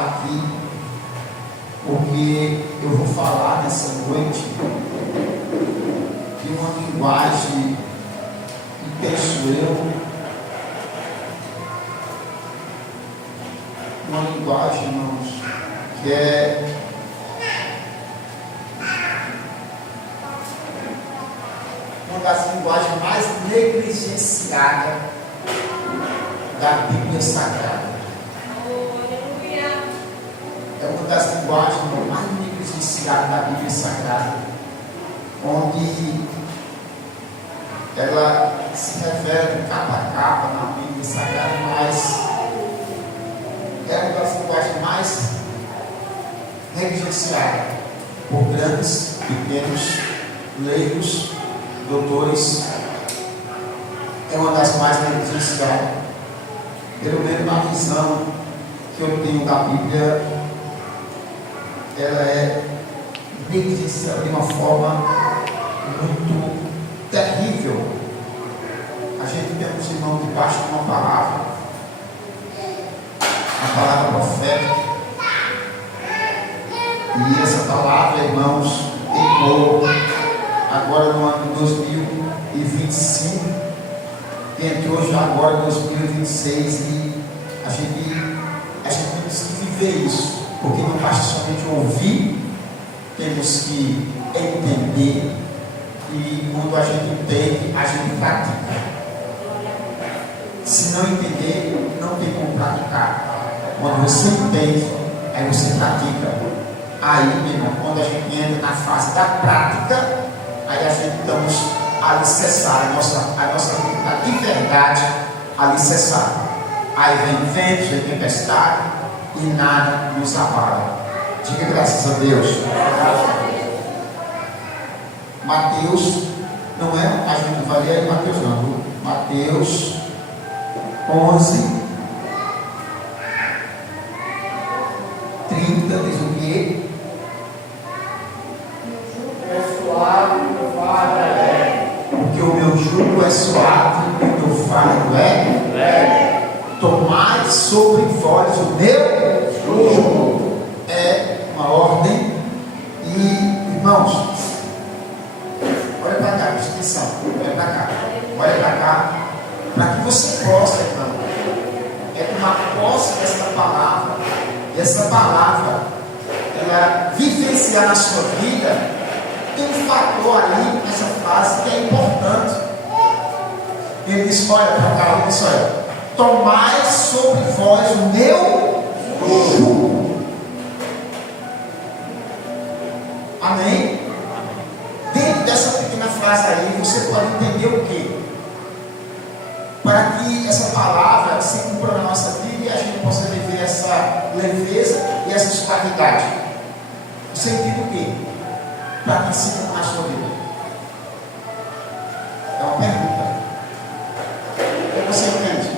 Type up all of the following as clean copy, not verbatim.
aqui, porque eu vou falar nessa noite de uma linguagem, e penso eu, uma linguagem, irmãos, que é uma das linguagens mais negligenciadas da Bíblia Sagrada. É uma das linguagens mais negligenciadas da Bíblia Sagrada, onde ela se revela capa a capa na Bíblia Sagrada, mas é uma das linguagens mais negligenciadas por grandes, pequenos, leigos, doutores. É uma das mais negligenciadas. Pelo menos na visão que eu tenho da Bíblia, ela é negligenciada de uma forma muito terrível. A gente tem os irmãos debaixo de uma palavra, a palavra profética, e essa palavra, irmãos, ecoou agora no ano de 2025, e entrou já agora em 2026, e a gente tem que viver isso, porque não basta somente ouvir, temos que entender, e quando a gente entende, a gente pratica. Se não entender, não tem como praticar. Quando você entende, aí você pratica. Aí, meu irmão, quando a gente entra na fase da prática, aí a gente estamos alicerçados, a nossa vida de verdade alicerçada. Aí vem ventos, vem tempestade e nada nos abala. Diga graças a Deus. Mateus, não é? A gente vai ler Mateus não. Mateus 11, 30 diz o quê? Porque o meu jugo é suave e o meu fardo é leve. Tomai sobre vós o meu jugo. É uma ordem. E, irmãos, olha para cá, presta atenção. Olha para cá. Olha para cá. Para que você possa, irmão, tomar posse dessa palavra. E essa palavra, ela vivenciar na sua vida. Tem um fator ali nessa frase que é importante. Ele diz: olha para cá, ele diz: olha, tomai sobre vós o meu jugo. Amém? Dentro dessa pequena frase aí, você pode entender o quê? Para que essa palavra se cumpra na nossa vida e a gente possa viver essa leveza e essa suavidade. Você entende o quê? Para que se cumpra na sua vida? É uma pergunta. O que você entende?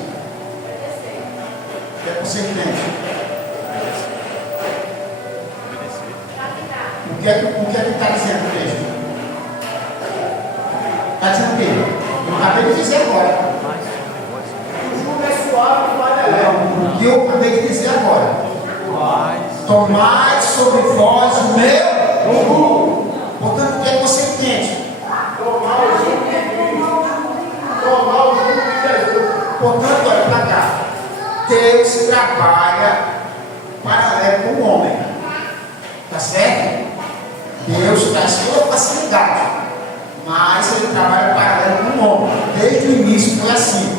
O que você entende? O que é que está dizendo o texto? Está dizendo o quê? Eu acabei de dizer agora. O que eu acabei de dizer agora. Tomai sobre vós o meu jugo. Portanto, o que é que você entende? Tomar o jugo de Cristo. Tomar o jugo de Jesus. Portanto, olha para cá. Deus trabalha paralelo com o homem. Está certo? Deus traz sua facilidade, mas ele trabalha paralelo com o homem. Desde o início foi assim.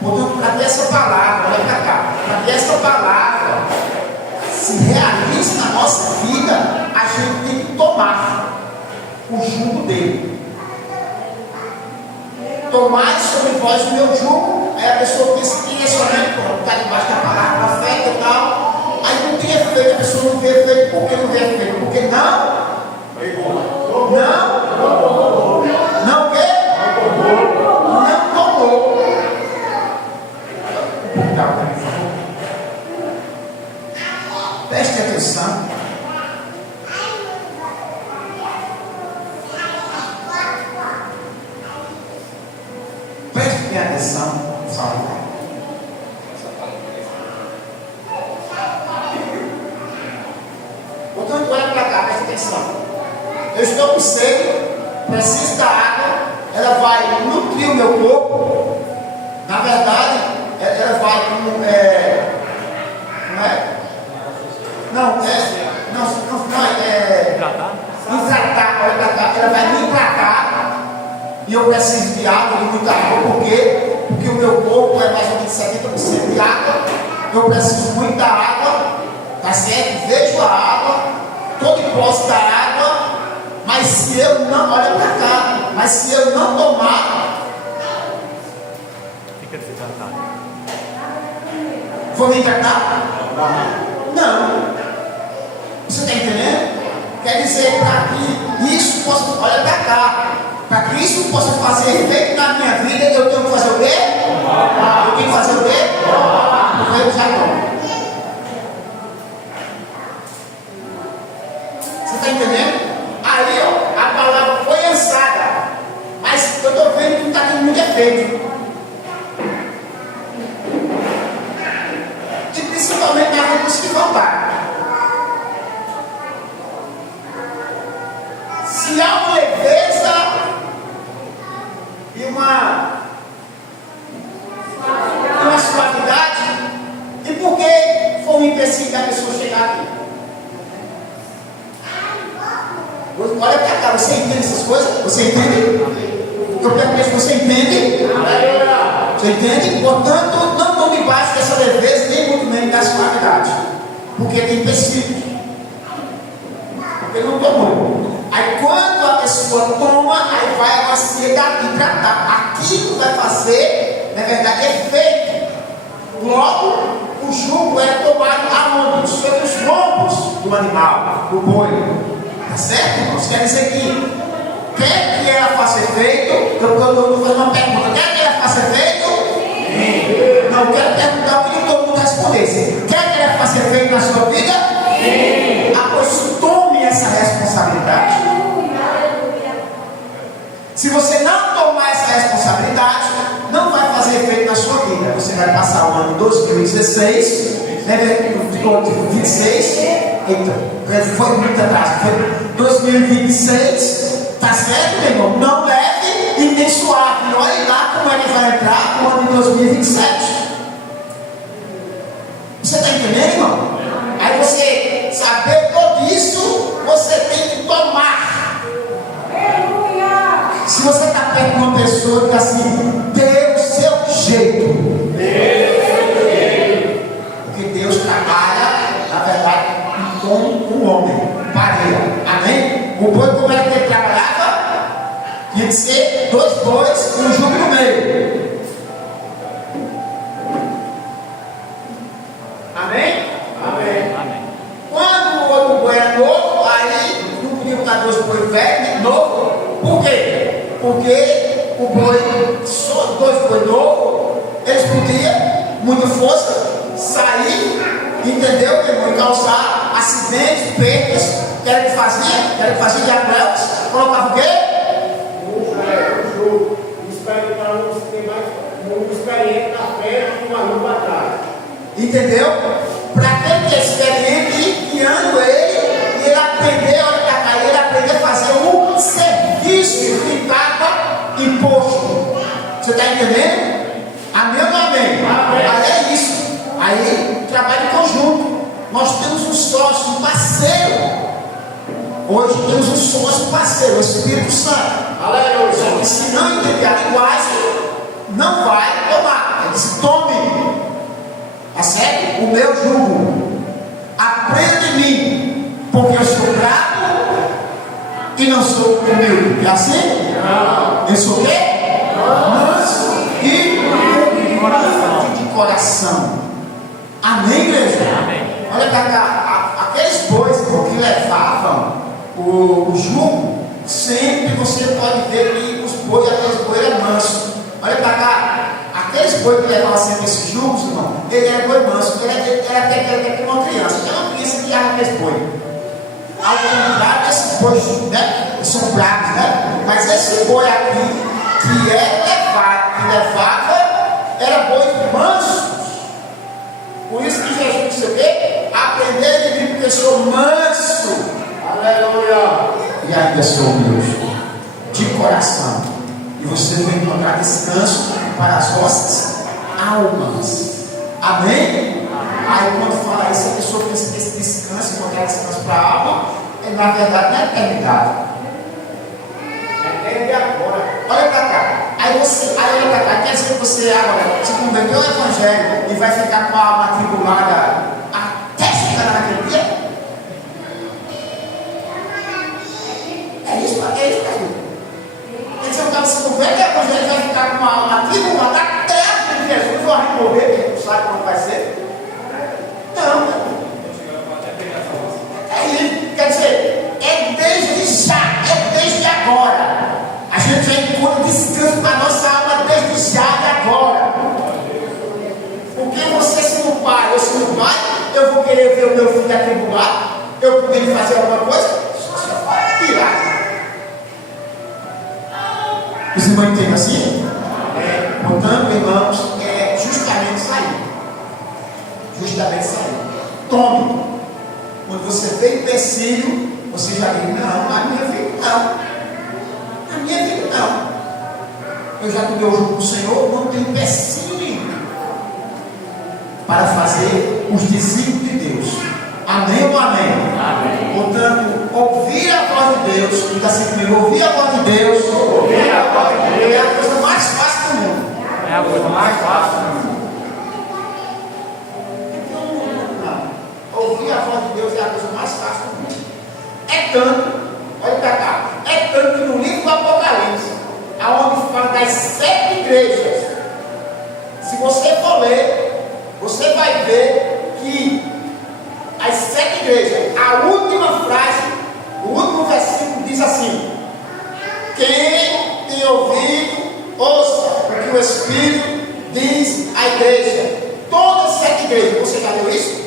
Portanto, para que essa palavra, olha para cá, para que essa palavra se realize na nossa vida, a gente tem que tomar o jugo dele. Tomai sobre vós o meu jugo. Aí a pessoa pensa que é somente para estar debaixo da palavra, fé e tal. Aí não tem efeito, a pessoa não vê efeito. Por que não vê efeito? Porque não. Não o quê? Não tomou. Preste atenção. Preste atenção, por favor. Eu estou com sede, preciso da água, ela vai nutrir o meu corpo. Na verdade, ela vai ela vai me hidratar. E eu preciso de água, de muita água. Por quê? Porque o meu corpo é mais ou menos 70% de água. Eu preciso de muita água, tá certo? Vejo a água, estou de posse da água, mas se eu não, olha para cá, mas se eu não tomar, fica desidratado. Vou me hidratar? Não. Você está entendendo? Quer dizer, para que isso possa, olha para cá, para que isso possa fazer efeito na minha vida, eu tenho que fazer o quê? Eu tenho que fazer o quê? Porque eu já tomo. Você está entendendo? Aí, ó, a palavra foi lançada, mas eu estou vendo que não está tendo muito efeito. E principalmente na vida dos que vão dar. Se há uma leveza e uma suavidade, e por que foi um empecilho da pessoa chegar aqui? Olha para cá, você entende essas coisas? Você entende? Eu pergunto se você entende? Você entende? Portanto, não estou debaixo dessa leveza, nem muito menos da suavidade, porque tem empecilhos. Porque não tomou. Aí quando a pessoa toma, aí vai a ansiedade hidratar. Aquilo vai fazer, na verdade, efeito. Logo, o jugo é tomado aonde? Sobre os lombos do animal, do boi. Tá certo, irmãos? Quer dizer que quer que ela faça efeito? Eu vou fazer uma pergunta. Quer que ela faça efeito? Sim. Não, eu quero perguntar o que todo mundo respondesse. Quer que ela faça efeito na sua vida? Sim. Ah, pois tome essa responsabilidade. Se você não tomar essa responsabilidade, não vai fazer efeito na sua vida. Você vai passar o ano 2016, né? 26, eita, foi muito atrás, foi 2026, tá certo, meu irmão? Não leve e nem suave. Olhe lá como ele vai entrar no ano de 2027. Você está entendendo, irmão? Aí você saber tudo isso, você tem que tomar. Se você está perto de uma pessoa que diz assim, dê o seu jeito. Porque Deus trabalha, na verdade, com o homem. Pareia. Amém? O boi, como é que ele trabalhava? Tinha que ser 2 bois e um jugo no meio. Amém? Amém. Amém. Quando o outro boi era novo, aí não podia botar 2 bois velhos, novo. Por quê? Porque o boi, só 2 bois novos, eles podiam, muita força, sair, entendeu? E causar acidentes, perdas. Que era que fazia? Que era que fazia de abrões? Colocava o quê? O jogo. Para uns que tem mais experiente na fé e uma lupa atrás. Entendeu? Para quem que é experiente, ir guiando ele, e ele aprender, olha para cá, ele aprender a fazer um serviço que estava imposto. Você está entendendo? Amém ou não amém? Amém. Aí é isso. Aí trabalho em conjunto. Nós temos um sócio, um parceiro. Hoje temos um sócio, um parceiro, o Espírito Santo. Aleluia. Só que se não entender a linguagem, não vai tomar. Ele disse: tome. Tá certo? O meu jugo. Aprenda de mim, porque eu sou bravo e não sou humilde. É assim? Não. Eu sou o quê? Manso e humilde de coração. Amém, igreja? Amém. Olha para cá, aqueles bois que levavam o jugo, sempre você pode ver que os bois, aqueles bois eram mansos. Olha para cá. Aqueles bois que levavam sempre esses jugos, irmão, ele era boi manso, ele era até uma criança. Tem uma criança que arma aqueles boi. Ao contrário desses bois, né? Eles são bravos, né? Mas esse boi aqui, que levava, era boi manso. Por isso que Jesus disse o quê? Aprender de mim, porque eu sou manso Aleluia. E ainda sou humilde de coração, e você vai encontrar descanso para as vossas almas. Amém? Aí quando fala isso, a pessoa pensa que esse descanso, encontrar descanso para a alma, na verdade não é eternidade. É de agora. Olha para cá. Aí olha para cá. Quer dizer que você agora se converteu ao Evangelho e vai ficar com a alma atribulada até chegar naquele dia? É isso mesmo. Quer dizer, o cara se converte ao Evangelho e vai ficar com a alma atribulada até que Jesus vai morrer, porque não sabe quando vai ser? Não, meu irmão. É isso. Quer dizer, é desde já, é desde agora. A gente já encontra descanso para a nossa alma desde já e agora. Porque você, se não pai ou se não pai, eu vou querer ver o meu filho atribulado, eu poder fazer alguma coisa, só se eu for pirar. Os irmãos entendem assim? Portanto, irmãos, é justamente sair. Justamente sair. Tome. Quando você vê empecilho, você já diz, não, a minha vida não. A minha vida não. Eu já tomei o jugo do Senhor, não tenho empecilho nenhum para fazer os desígnios de Deus. Amém ou amém? Amém. Portanto, ouvir a voz de Deus, diga assim comigo, ouvir a voz de Deus, ouvir a voz de Deus é a coisa mais fácil do mundo. É a coisa mais fácil do mundo. Ouvir a voz de Deus é a coisa mais fácil do mundo. É tanto, olha para cá, é tanto que no livro do Apocalipse, aonde fala das 7 igrejas, se você for ler, você vai ver que as 7 igrejas, a última frase, o último versículo diz assim: quem tem ouvido, ouça o que o Espírito diz à igreja. Todas as 7 igrejas, você já leu isso?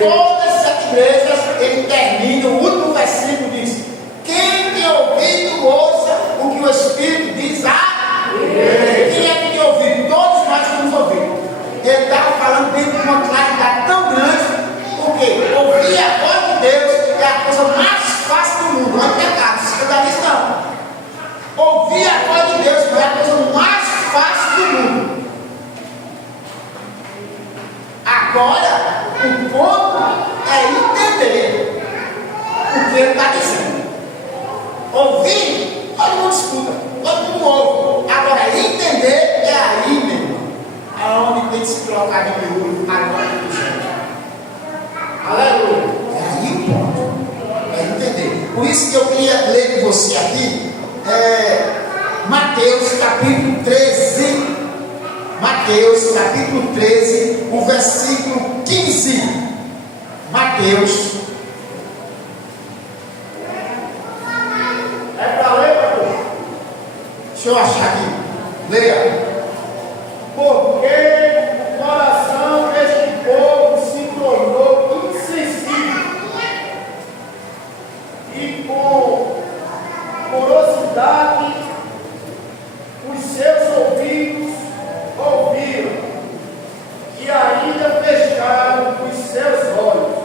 Todas as 7 igrejas, ele termina, o último versículo diz: quem tem ouvido, ouça o que o Espírito diz à igreja. Quem é que tem ouvido? Todos nós temos ouvido. Ele estava falando dentro de uma claridade tão grande, porque ouvir a voz de Deus é a coisa mais fácil do mundo. Não é pecado, não se escandaliza não. Ouvir a voz de Deus é a coisa mais fácil do mundo. Agora, o ponto é entender o que ele está dizendo. Ouvir, todo mundo escuta, todo mundo ouve. Agora, entender é aí, meu irmão, aonde tem que se colocar de miúdo agora do Senhor. Aleluia. É aí o ponto. É entender. Por isso que eu queria ler com você aqui, Mateus capítulo 13. Mateus capítulo 13, o versículo 15. Mateus. É para ler, pastor? Deixa eu achar aqui. Leia. Porque o coração deste povo se tornou insensível e com morosidade os seus ouvidos ouviram e ainda fecharam os seus olhos,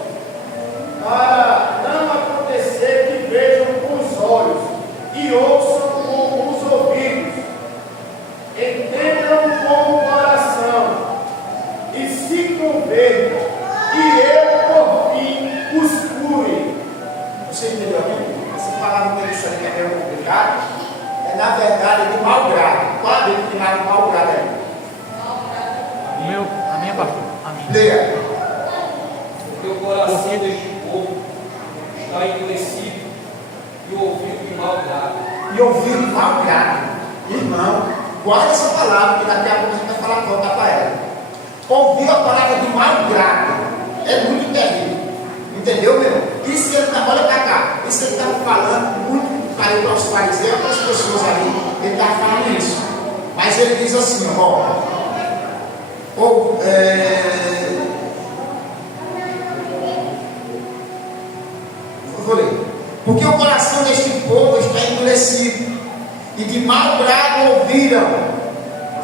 para não acontecer que vejam com os olhos e ouçam com os ouvidos, entendam com o coração e se convertam, e eu por fim os cure. Você entendeu aqui? Essa palavra interessante que é meio complicada, na verdade de mau grado. Qual a definição de mau grado aí? A minha pastor. A minha. Leia. Porque o coração deste povo está endurecido e o ouvido de mau grado. E ouvir de mau grado. Irmão, guarda essa palavra, que daqui a pouco a gente vai falar volta para ela. Ouvir a palavra de mau grado é muito terrível. Entendeu, meu? Isso que ele está, olha para cá, isso ele estava falando muito para os fariseus, para as pessoas ali, ele estava falando isso. Mas ele diz assim, vou ler. Porque o coração deste povo está endurecido, e de mau grado ouviram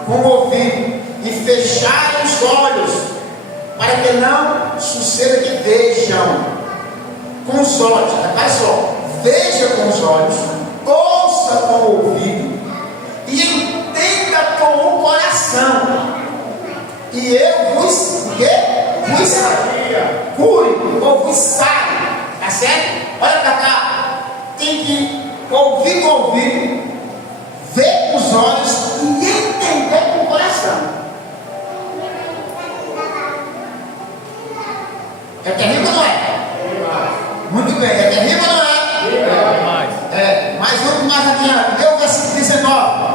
com o ouvido, e fecharam os olhos, para que não suceda que vejam, com os olhos, repare só, veja com os olhos, ouça com o ouvido e entenda com o coração. E eu vos cure, ou vos sare, tá certo? Olha para cá, tem que ouvir com o ouvido, ver com os olhos e entender com o coração. É terrível ou não é? Muito bem, é terrível ou não é? É, mais um mais adiante, deu o versículo 19.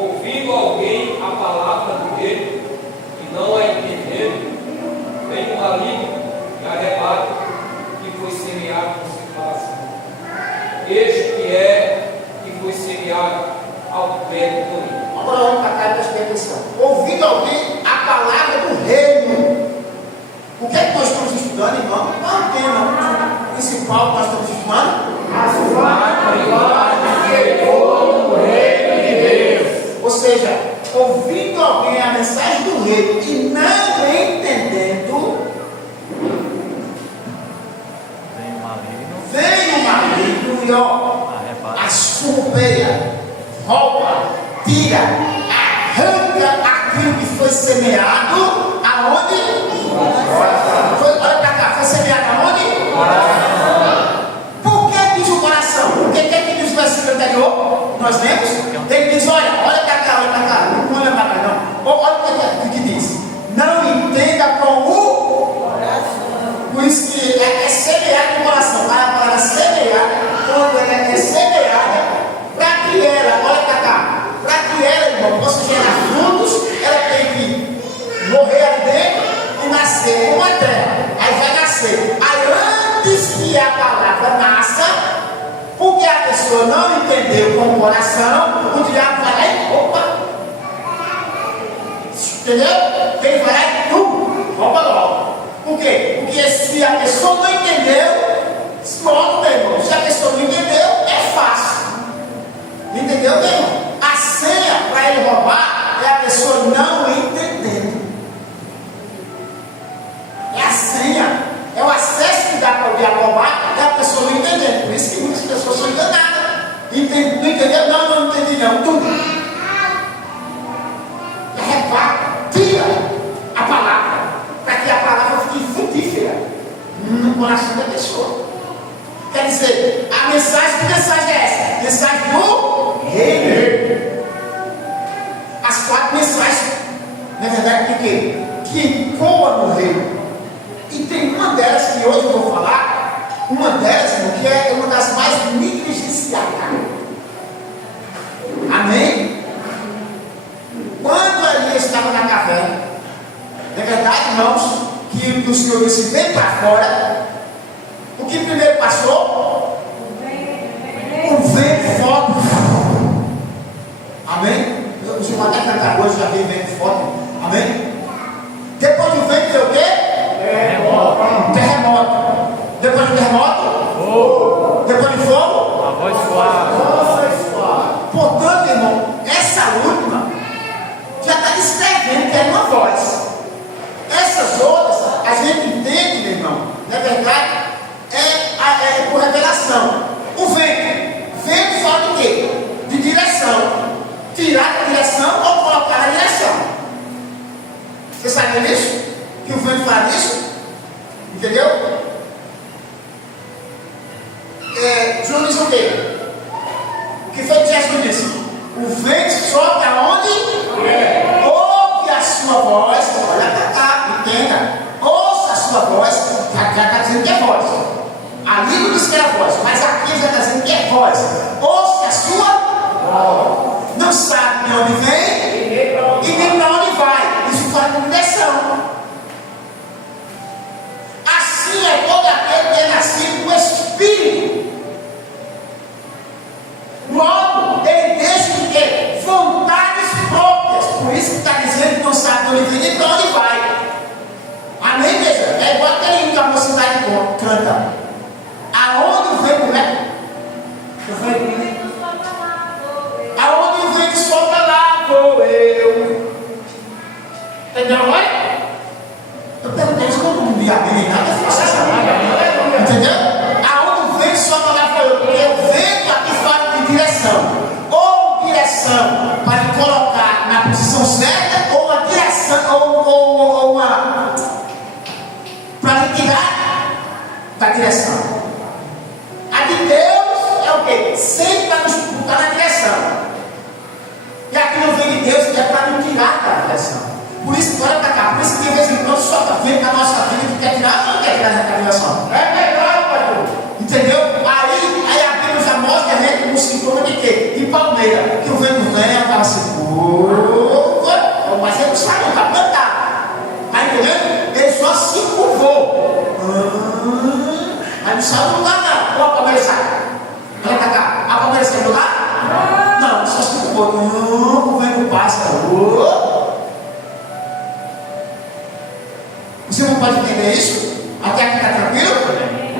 Ouvindo alguém a palavra do rei e não a entendendo, vem o maligno e arrebata o que foi semeado no seu coração. Este que foi semeado ao pé do caminho. Agora vamos para cá e prestar atenção. Ouvindo alguém a palavra do reino. O que é que nós estamos estudando, irmão? Qual é o tema principal que nós estamos estudando? As quatro chegou no reino de Deus. Ou seja, ouvindo alguém a mensagem do rei e não entendendo, vem o maligno e ó, assombreia, rouba, tira, arranca aquilo que foi semeado aonde? Olha para cá, foi semeado aonde? Por que diz o coração? Porque o que diz o versículo anterior? Nós lemos? Ele diz, olha para cá, não olha para cá não. Olha o que diz. Não entenda com o coração. Por isso que é semeado no coração. A palavra semear, quando ela é semeada, para que ela, olha para cá, para que ela, irmão, possa gerar frutos, ela tem que morrer ali dentro e nascer como a terra. Aí vai nascer. Aí antes que a palavra nasça, porque a pessoa não entendeu com o coração, o diabo vai lá e rouba. Entendeu? Ele vai lá e rouba logo. Por quê? Porque se a pessoa não entendeu, pronto, meu irmão. Se a pessoa não entendeu, é fácil. Entendeu, meu irmão? A senha para ele roubar é a pessoa não entendendo. É a senha. É o acesso que dá para o diabo roubar, é a pessoa não entendendo. Por isso que muitas pessoas são enganadas. Não entendeu? Não entendi não. Tudo. Tira a palavra, para que a palavra fique frutífera no coração da pessoa. Quer dizer, a mensagem, que mensagem é essa? Mensagem do reino. As quatro mensagens, na verdade, de quê? Que ecoam no reino. E tem uma delas que hoje eu vou falar, uma delas, que é uma das mais negligenciadas. Amém? Quando Elias estava na caverna, é verdade, irmãos, que o Senhor disse: vem para fora. O que primeiro passou? O vento forte. Amém? O Senhor até cantar hoje, já veio vento forte. Amém? Depois do vento veio o quê? Terremoto. Depois do terremoto? Fogo. Depois do fogo? A voz suave. Portanto, irmão, essa última já está descrevendo que é uma voz. Essas outras, a gente entende, meu irmão, na verdade, é por revelação. O vento fala de quê? De direção. Tirar da direção ou colocar na direção. Você sabe disso? Que o vento fala disso? Entendeu? João diz o quê? O que foi que Jesus disse? O vento sopra aonde? Ouve a sua voz. Olha para cá, entenda. Ouça a sua voz. Já está dizendo que é voz. Ali não diz que é voz, mas aqui já está dizendo que é voz. Ouça a sua voz. Não sabe de onde vem e nem para onde vai. Isso faz com direção. Assim é todo aquele que é nascido do Espírito. Logo, ele deixa de ter vontades próprias. Por isso que está dizendo que não sabe de onde vem nem para onde vai. Amém, igreja? É igual aquele hino que a mocidade canta. Aonde o vento, né? Aonde o vento sopra lá, vou eu. Entendeu, mãe? Eu perguntei isso como um dia. direção para lhe colocar na posição certa, ou a direção, ou uma para lhe tirar da direção. A de Deus é o quê? Sempre para nos botar na direção. E aqui não vem de Deus, que é para nos tirar da direção. Por isso, olha para cá, por isso que de vez em quando só está vendo na nossa vida que quer tirar ou não quer tirar da direção. É verdade, pastor. Entendeu? Aí a Bíblia já mostra a gente um sintoma de quê? De palmeira. Que o vento vem, ela estava assim, mas ele não sai, não está plantado. Está entendendo? Ele só se curvou. Mas não saiu do lugar, não. Ou a palmeira sai. Olha para cá. A palmeira sai do lugar? Não, só se curvou. O vento passa. Você não pode entender isso? Até aqui está tranquilo?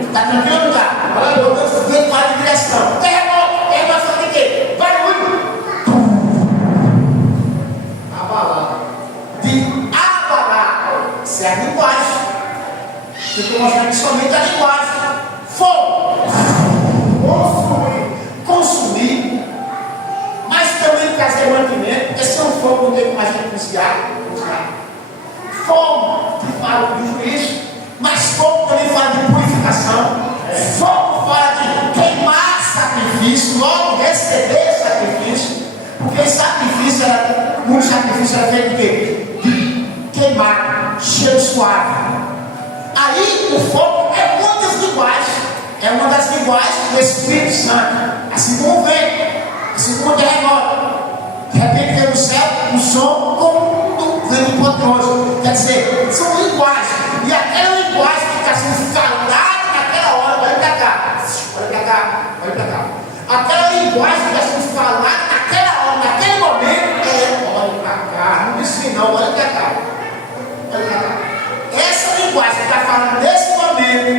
Está tranquilo ou não está? Olha, o vento vai de direção. Terremoto faz o quê? Barulho. Abalar. De abalar. Isso é a linguagem. Eu estou mostrando somente a linguagem. Fogo. Consumir. Mas também trazer mantimento. Porque se é um fogo, não tem como a gente cozinhar. Fogo que fala de juízo. Mas fogo também fala de purificação. Fogo fala de queimar sacrifício. Logo receber sacrifício. Porque sacrifício era, muito sacrifício era feito de quê? De queimar, cheiro suave. Aí o fogo é muitas linguagens. É uma das linguagens do Espírito Santo. Assim como o vento, assim como o terremoto. De repente vem do céu um som como um vento poderoso. Quer dizer, são linguagens. E aquela linguagem que está sendo falada naquela hora, olha para cá. Olha para cá, olha para cá. Aquela linguagem que está sendo falada naquela hora, naquele momento, olha para cá. Não disse não, olha para cá. Olha para cá. Essa linguagem que está falando nesse momento,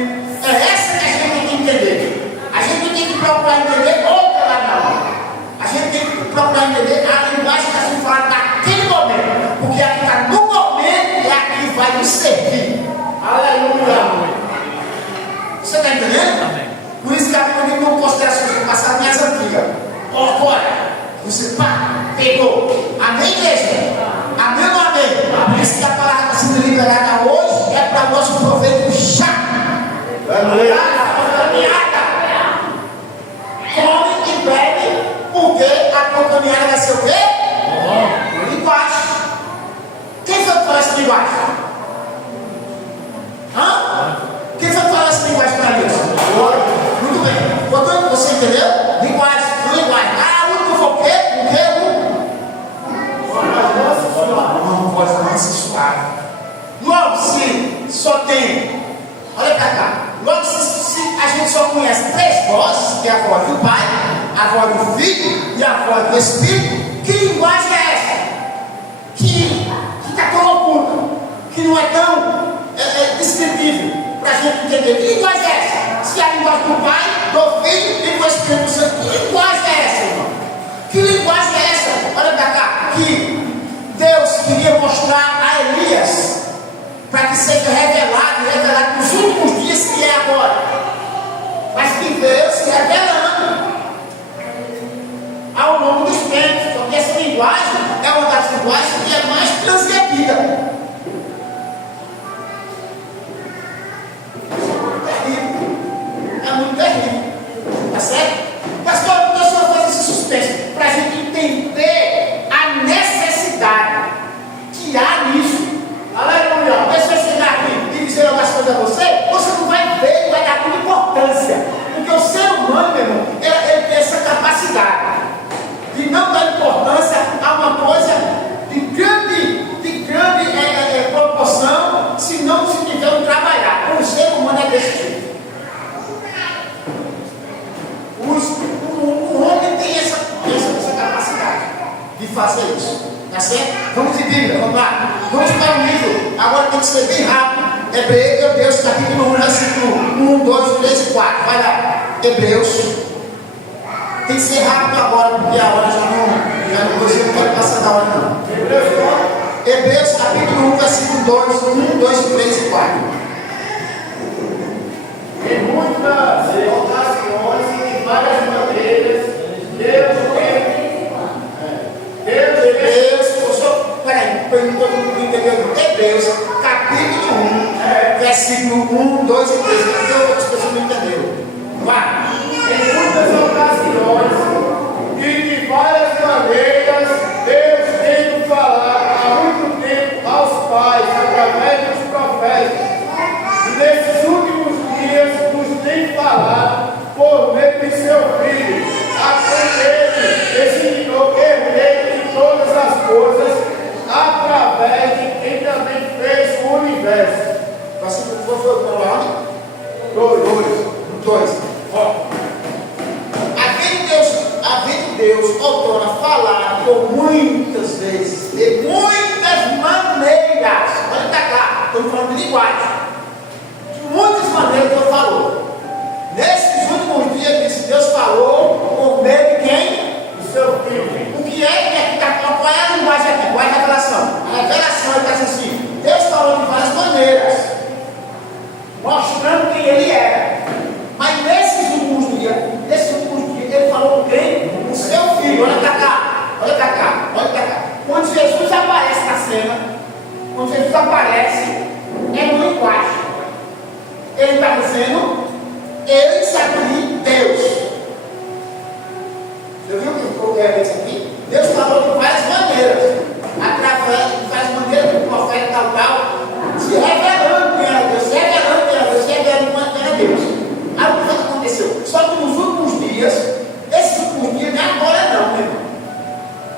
é essa que a gente tem que entender. A gente tem que procurar entender outra lá não. A gente tem que procurar entender a linguagem que está sendo falada naquele momento. Porque a que está no momento é a que vai nos servir. Aleluia. Você está entendendo? Amém. Por isso que a Bíblia não considera as coisas do passado nem as antigas. Agora, você pegou. Amém, igreja? Amém ou não amém? Por isso que a palavra está sendo liberada hoje é para o nosso proveito já. Caminhada. Come e bebe, porque a tua caminhada vai ser o quê? Linguagem. Quem foi que falou essa linguagem? Hã? Quem foi que falou essa linguagem para Deus? Muito bem. Portanto, você entendeu? Linguagem. Ah, o foi o quê? O quê? Uma voz mansa e suave. Logo, se só tem, olha para cá. Logo, se a gente só conhece três vozes, que é a voz do Pai, a voz do Filho e a voz do Espírito, que linguagem é essa? Que está tão oculta, que não é tão descritível para a gente entender. Que linguagem é essa? Se é a linguagem do Pai, do Filho e do Espírito Santo, que linguagem é essa, irmão? Que linguagem é essa? Olha para cá, que Deus queria mostrar a Elias para que seja revelado nos últimos dias que é agora. Mas que Deus se revelando ao longo dos tempos, porque essa linguagem é uma das linguagens que é mais transgredida. É muito terrível. Tá certo? Pastor, então eu só faço esse suspense para a gente entender a necessidade que há nisso. Aleluia. A pessoa chegar aqui e dizer algumas coisas a você não vai ver, não vai dar muita importância. Porque o ser humano, meu irmão, ele tem essa capacidade de não dar importância a uma coisa de grande proporção, se não se tiver um trabalhar. O ser humano é desse jeito. O homem tem essa capacidade de fazer isso. Tá certo? Vamos de Bíblia, vamos lá. Vamos para o livro. Agora tem que ser bem rápido. Hebreus, capítulo 1, versículo 1, 2, 3 e 4. Vai lá. Hebreus. Tem que ser rápido agora, porque a hora você não pode passar da hora não. Hebreus capítulo 1, versículo 2, 1, 2, 3 e 4. Em muitas ocasiões e de várias maneiras, Deus falou muitas vezes, de muitas maneiras. Olha para cá, estou falando de linguagem. De muitas maneiras Deus falou. Nesses últimos dias, Deus falou por meio de quem? O seu filho. O que é que está falando? Qual é a linguagem aqui? Qual é a revelação? A revelação está assim: Deus falou de várias maneiras, mostrando quem Ele era. Mas nesses últimos dias, Ele falou com quem? O seu filho. Olha para cá, olha para cá, olha para cá. Quando Jesus aparece na cena, quando Jesus aparece, é uma linguagem. Ele está dizendo: eis aqui Deus. Você viu o que é isso aqui? Deus falou de várias maneiras, através de várias maneiras do profeta tal, se revelando quem era Deus, se revelando quem era Deus, se revelando quem era Deus. Aí o que aconteceu? Só que nos últimos dias, esses últimos dias, não é agora não, meu irmão.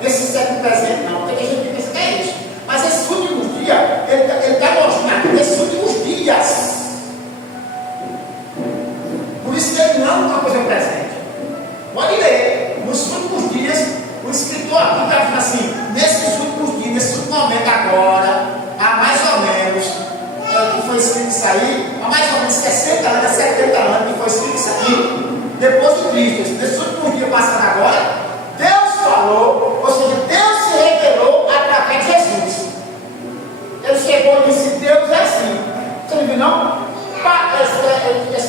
Nesse século presente não, porque a gente pensa que é isso. Mas esses últimos dias, ele está mostrando esses últimos dias. Por isso que ele não está fazendo presente. Pode ler. Nos últimos dias, o escritor aqui está dizendo assim: nesses últimos dias, nesse último momento agora, há mais ou menos, que foi escrito isso aí, há mais ou menos 60 anos, 70 anos que foi escrito isso aí, depois do Cristo. Nesses últimos dias passando agora, Deus falou, ou seja, Deus se revelou através de Jesus. Ele chegou e disse: Deus é assim. Você não viu não?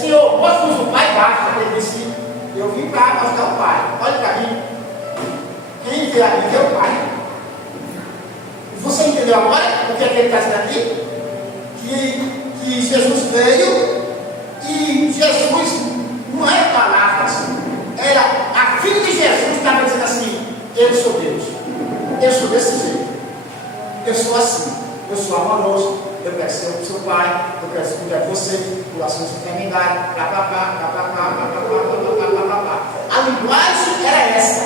Senhor, mostra-nos o Pai baixo. Ele disse: eu vim para mostrar o Pai. Olha para mim. Quem vê ali vê o Pai. Você entendeu agora o que é que ele está dizendo aqui? Que Jesus veio e Jesus não é palavras. Era a filha de Jesus que estava dizendo assim: eu sou Deus. Eu sou desse jeito. Eu sou assim. Eu sou amoroso. Eu quero ser o seu pai. Eu quero cuidar de você. Por sua enfermidade. A linguagem era essa.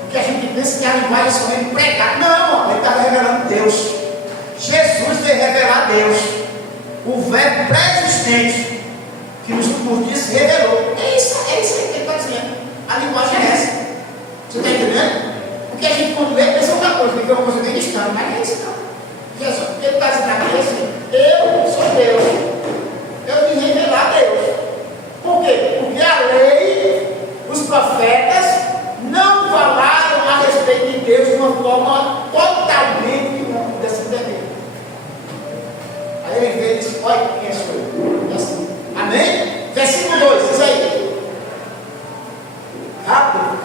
Porque a gente pensa que a linguagem é somente pregar. Não, ele estava revelando Deus. Jesus veio revelar Deus. O verbo pré-existente que nos últimos dias se revelou. É isso aí que ele está dizendo. A linguagem é essa. Você está entendendo? Porque a gente quando lê pensa outra coisa, que é uma coisa bem distante, mas não é isso não. Jesus, ele está dizendo aqui assim: eu sou Deus. Eu vim revelar Deus. Por quê? Porque a lei, os profetas não falaram a respeito de Deus de uma forma totalmente que não pudesse entender. Aí ele veio e disse: olha quem sou eu. É assim. Amém? Versículo 2, diz aí. Rápido.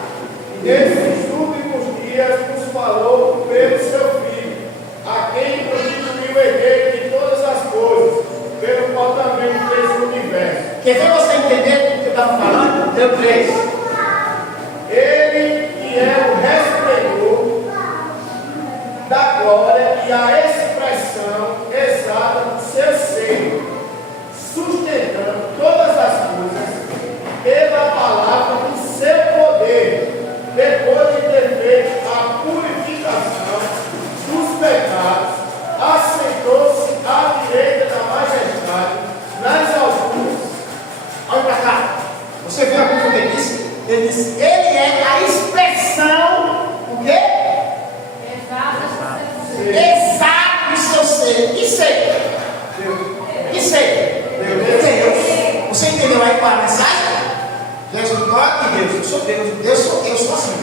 Nesses últimos dias nos falou pelo seu Filho, a quem constituiu o herdeiro de todas as coisas, pelo qual também fez o universo. Quer ver você entender o que eu estava falando? Deu 3. Ele que é o resplendor da glória e a expressão exata do seu ser, sustentando todas as coisas pela palavra do seu poder, depois de ter feito a purificação dos pecados, assentou-se à direita da majestade nas alturas. Olha para cá. Você viu aquilo que ele disse? Ele disse: ele é a expressão, o quê? Exato do seu ser. Que ser? Que ser? Deus. Você entendeu aí qual é a mensagem? Jesus, glória a Deus, eu sou Deus, eu sou assim.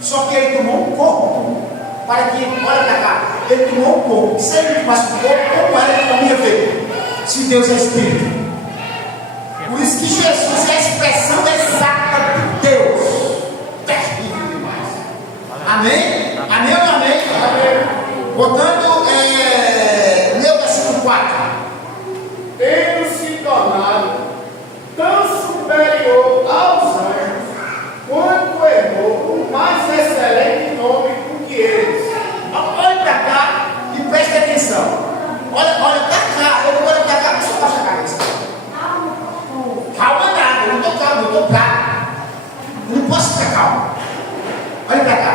Só que ele tomou um corpo, para que, olha para cá, ele tomou um corpo. Se ele tomasse um corpo, como era que não ia ver? Se Deus é Espírito. Por isso que Jesus é a expressão exata de Deus. Terrível demais. Amém? Amém ou não amém? Amém. Portanto, meu versículo 4. Tendo se tornado tão superior aos anjos, quanto errou o mais excelente nome do que eles. Olha para cá e preste atenção. Olha para cá, eu vou olhar para cá, deixa eu baixar a cabeça. Calma nada, eu não estou calmo, eu estou bravo. Eu não posso ficar calmo. Olha para cá.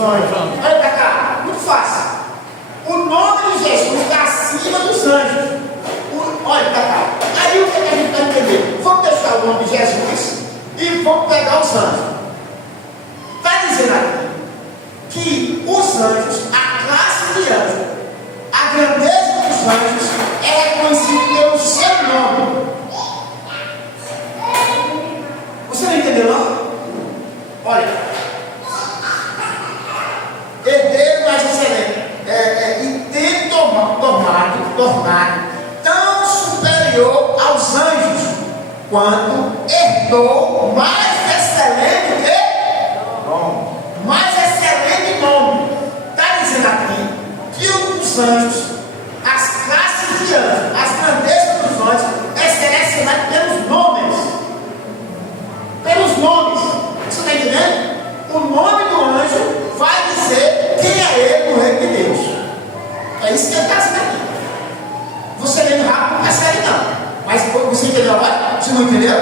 anjos. Olha para cá, muito fácil. O nome de Jesus está acima dos anjos. Olha para cá. Aí o que a gente vai entender? Vamos deixar o nome de Jesus e vamos pegar os anjos. Está dizendo aqui que os anjos, a classe de anjos, a grandeza dos anjos é reconhecida pelo seu nome. Você não entendeu não? Olha, herdeiro mais excelente, e tem tornado tão superior aos anjos, quanto herdou mais excelente nome. Mais excelente nome. Está dizendo aqui que os anjos, as classes de anjos, as grandezas dos anjos, é selecionado pelos nomes. Pelos nomes. Você está entendendo? O nome do anjo vai dizer quem é ele no reino de Deus. É isso que ele está dizendo aqui. Você lendo rápido não percebe não. Mas você entendeu agora? Você não entendeu?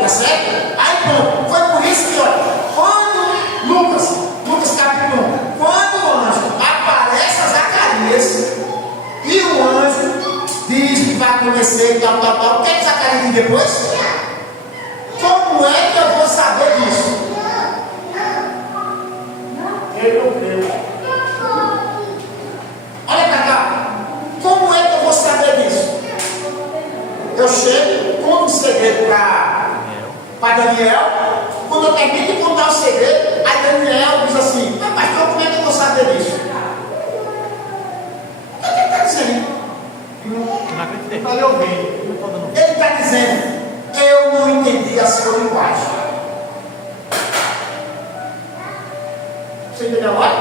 Tá certo? Aí pronto. Foi por isso que, olha, quando Lucas capítulo 1, quando o anjo aparece a Zacarias e o anjo diz que vai acontecer e tal, o que é que Zacarias diz depois? Como é que eu vou saber disso? Ele não creu. Olha para cá. Como é que eu vou saber disso? Eu chego, conto um segredo para Daniel. Quando eu termino de contar o segredo, aí Daniel diz assim: mas pastor, como é que eu vou saber disso? O que ele está dizendo? Ele está lhe ouvindo. Ele está dizendo: eu não entendi a sua linguagem. Você entendeu agora?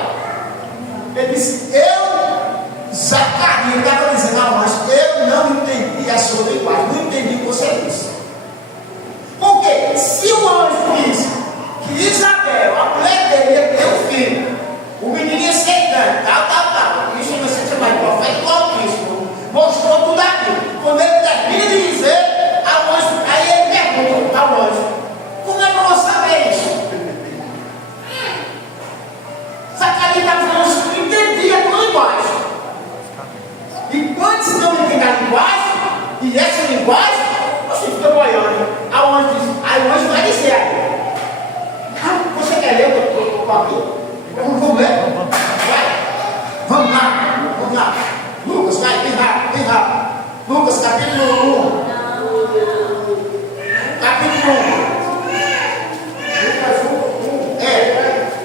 Ele disse: Zacarias estava dizendo ao anjo: eu não entendi a sua linguagem, não entendi o que você disse. Porque se o anjo disse que Isabel, a mulher dele, ia ter um filho, o menino ia ser grande, tal, isso não sei se vai profeta do Altíssimo, mostrou tudo aquilo. Quando ele termina de dizer ao anjo, aí ele pergunta ao anjo: como é que eu vou saber isso? Zacarias estava falando: não entendi a tua linguagem. E quando se não entende a linguagem, e essa linguagem, você fica boiando. Aí o anjo vai dizer: você quer ler o que eu estou aqui? Vamos ler? Vai. Vamos lá. Lucas, vai, bem rápido. Lucas, capítulo 1. Capítulo 1.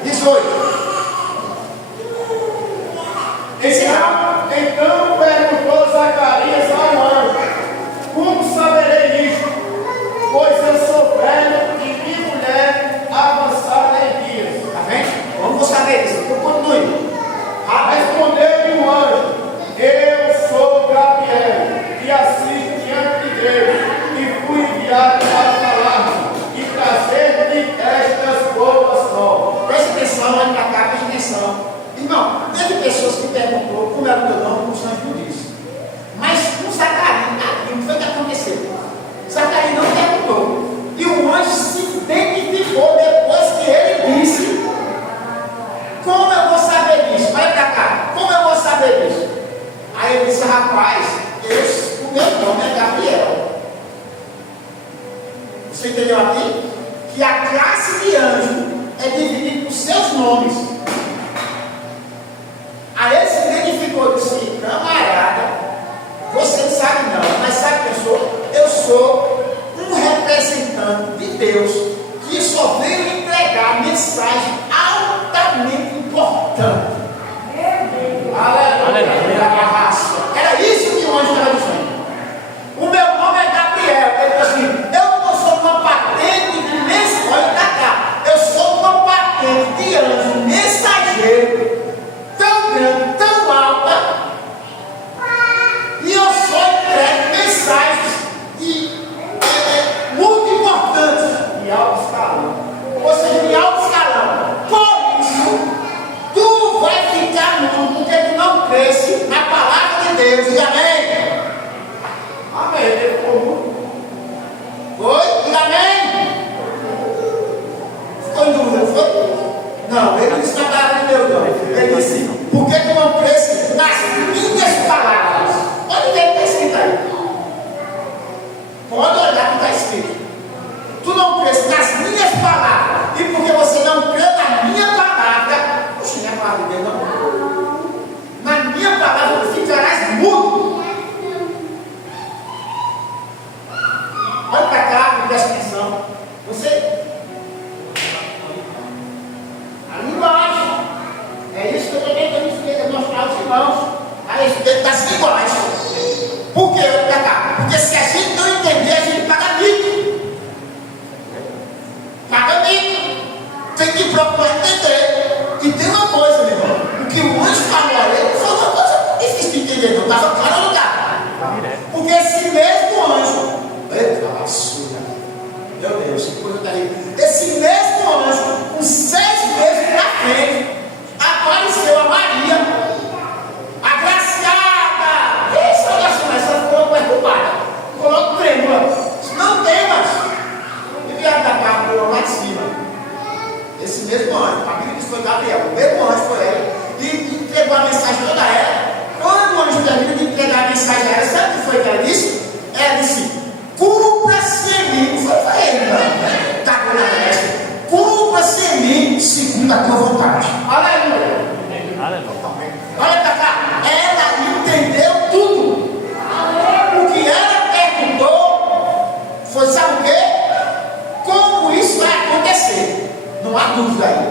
18. Então perguntou Zacarias ao anjo: como saberei isto? Pois eu sou velho e minha mulher avançada em dias. Está vendo? Vamos saber isso. Então continue. Respondeu-lhe o anjo: eu sou Gabriel, e assisto diante de Deus, e fui enviado para falar e trazer-lhe estas boas novas. Preste atenção, olha para cá, preste atenção. Irmão, teve pessoas que perguntou como era o teu nome, como o santo disse. Mas com Zacarias, aquilo foi o que aconteceu. Zacarias não perguntou. E o anjo se identificou depois que ele disse: como eu vou saber disso? Olha para cá, como eu vou saber disso? Aí ele disse: rapaz, o meu nome é Gabriel. Você entendeu aqui? Que a classe de anjo é dividida por seus nomes. Aí ele se identificou e disse: camarada, você não sabe não, mas sabe quem eu sou? Eu sou um representante de Deus que só veio entregar mensagem altamente importante. Aleluia. Era isso que o anjo estava dizendo. O meu nome é Gabriel. Ele disse assim: eu não sou uma patente de mensageiro. Olha para cá. Eu sou uma patente de anjo mensageiro tão grande, tão alta, e eu só entrego mensagens muito importantes E alto escalão. ou seja, de alto escalão. Por isso, tu vai ficar mudo, porque tu não cresce na palavra de Deus. E amém? Amém. Ele ficou mudo. Foi? E amém? Ficou em dúvida, não foi? Não, ele disse na palavra de Deus. Meu Deus, que coisa terrível. Esse mesmo anjo, com 6 meses na frente, apareceu a Maria, agraciada. Isso, olha só, essa ficou perturbada. Colocou trêmula. Não temas. E vieram da carne lá de cima. Esse mesmo anjo, a Bíblia diz que foi Gabriel, o mesmo anjo foi ela, e entregou a mensagem toda a ela. Quando o anjo termina de entregar a mensagem a ela, sabe o que foi que ela disse? Ela disse: cumpra-se em mim. Não foi ele, não. Tá com a mestre. Cumpra-se em mim segundo a tua vontade. Aleluia. Olha pra cá. Ela entendeu tudo. O que ela perguntou foi: sabe o quê? Como isso vai acontecer? Não há dúvida aí.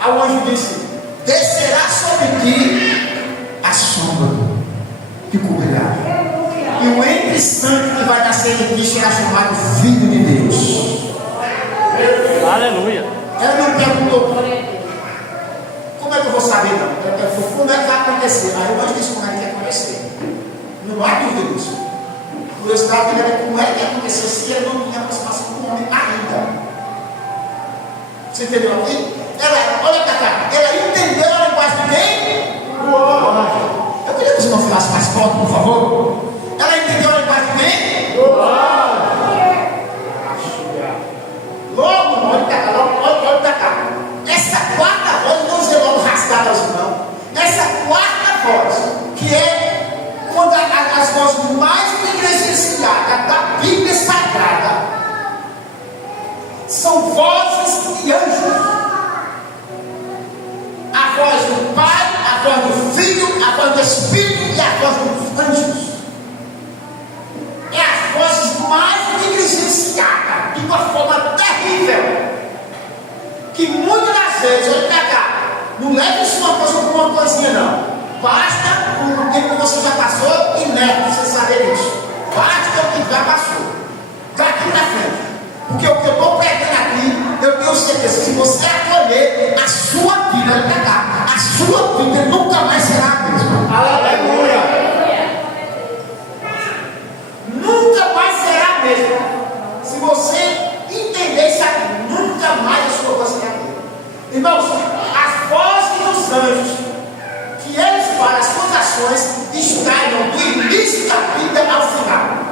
Aí o anjo disse: descerá sobre ti a sombra que cobrirá. E o entre santo que vai nascer de ti será chamado Filho de Deus. Aleluia. Ela não perguntou: como é que eu vou saber? Não. Ela perguntou: como é que vai acontecer? Aí o anjo disse: como é que vai acontecer? Não há dúvida disso. Por isso, estava querendo como é que ia acontecer se ele não tinha aproximação com o homem ainda. Você entendeu aqui? Ela, olha pra cá, ela entendeu a linguagem de quem? Do anjo. Eu queria que você não falasse mais forte, por favor. Ela entendeu a linguagem de quem? Do anjo. Logo, olha pra cá, olha pra cá. Essa quarta voz, não dizer logo rasgada aos não. Essa quarta voz, que é uma das vozes mais negligenciadas da Bíblia Sagrada, são vozes de anjos. A voz do Pai, a voz do Filho, a voz do Espírito e a voz dos anjos. É as vozes mais negligenciadas, de uma forma terrível, que muitas das vezes, olha pra cá, não leve isso uma coisa como uma coisinha não. Basta o tempo que você já passou e leve você saber disso. Basta o que já passou. Daqui na frente. Porque o que eu estou pregando aqui, eu tenho certeza, se você acolher a sua vida, olha pra cá, a sua vida nunca mais será a mesma. Aleluia! Nunca mais será a mesma. Se você entender isso aqui, nunca mais a sua voz será a mesma. Irmãos, as vozes dos anjos, que eles falam, as suas ações, extraem do início da vida ao final.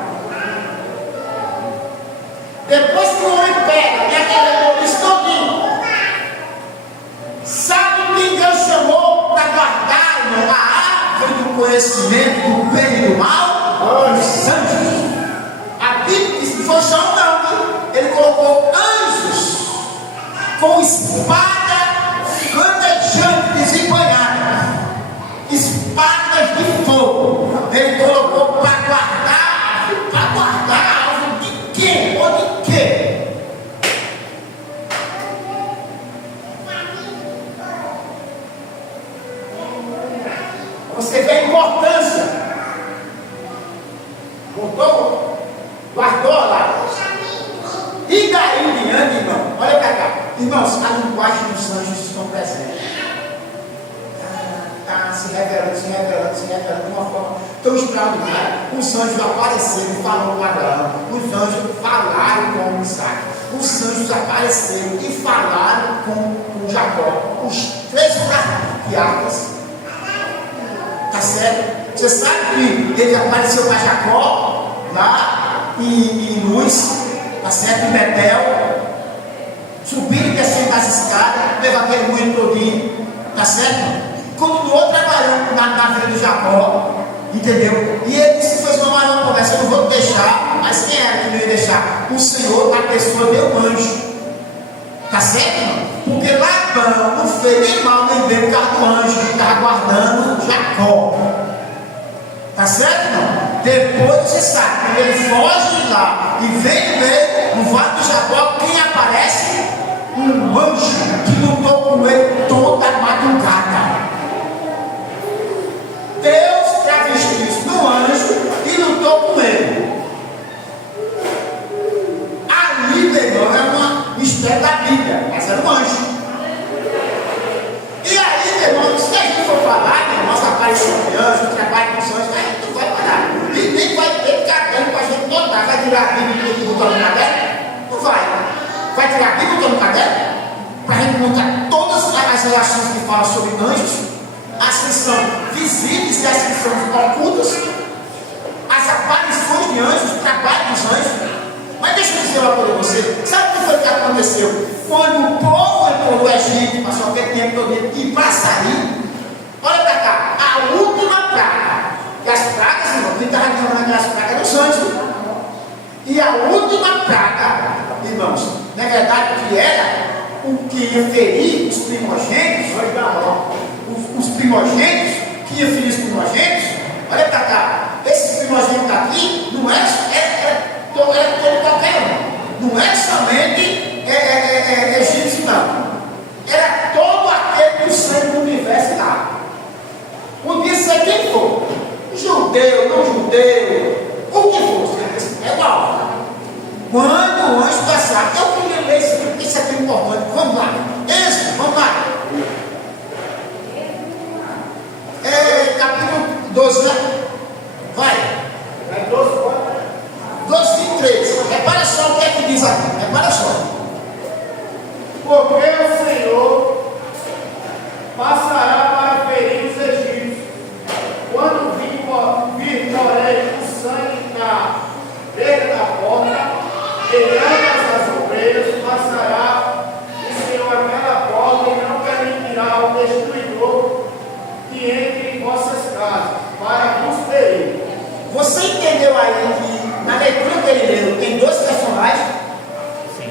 Depois que o homem pega e aquele Maurício todinho, sabe quem Deus chamou para guardar, irmão, a árvore do conhecimento do bem e do mal? Os anjos. A Bíblia diz que foi só um não, ele colocou anjos com espada flamejante, desembanhada, espadas de fogo. Ele colocou para guardar a árvore de quê? Ou de quê? Você vê a importância. Botou? Guardou lá. E daí em diante, irmão, olha para cá. Irmãos, a linguagem dos anjos estão presentes. Está se revelando de uma forma tão extraordinária. Os anjos apareceram e falaram com Abraão. Os anjos falaram com Isaac. Os anjos apareceram e falaram com Jacó. Os 3 patriarcas. Tá certo? Você sabe que ele apareceu para Jacó lá em Luz, tá certo? Em Betel, subindo e descendo das escadas, levou aquele moinho todinho, tá certo? Continuou trabalhando na vida de Jacó, entendeu? E ele disse que fez uma maior promessa: eu não vou te deixar. Mas quem era que não ia deixar? O Senhor, a pessoa deu anjo, tá certo, irmão? Porque Labão não fez nem mal nem bem por causa do anjo que estava guardando Jacó. Tá certo, não? Depois você sabe, quando ele foge de lá e vem ver no vale do Jacó, quem aparece? Um anjo que lutou com ele toda a madrugada. Deus travestiu isso no anjo e lutou com ele. Ali, meu irmão, era uma mistério da Bíblia, mas era um anjo. E aí, meu irmão, se a gente for falar, meu irmão, nossa aparição de anjo, trabalho com os anjos, a gente não vai parar. E nem vai ter cagando para a gente notar, vai virar a Bíblia e botar no caderno. as relações que falam sobre anjos, as que são visíveis e as que são ocultas, as aparições de anjos, o trabalho dos anjos. Mas deixa eu dizer uma coisa para você. Sabe o que foi que aconteceu? Quando o povo entrou no Egito, passou aquele tempo todo e para sair, olha para cá, a última praga, que as pragas, irmão, quem estava chamando as pragas dos anjos, e a última praga, irmãos, na verdade, que era o que ia ferir os primogênitos, os primogênitos, que ia ferir os primogênitos, olha para cá, esses primogênitos aqui não é todo qualquer um, não é somente egípcio, não, era todo aquele do sangue do universo lá, podia ser quem for, judeu, não judeu, o que fosse, é igual. Quando o anjo passar, eu queria ler isso aqui, porque isso aqui é importante. Vamos lá. Êxodo, vamos lá. Capítulo 12, né? Vai. 12, 23. Repara só o que é que diz aqui. Repara só. Porque o Senhor passará para ferir os egípcios. Quando vir, porém, o sangue na beira da porta, e ambas as ovelhas, passará o Senhor aquela porta e não permitirá o destruidor que entre em vossas casas, para vos ferir. Você entendeu aí que na leitura que ele leu tem dois personagens? Sim.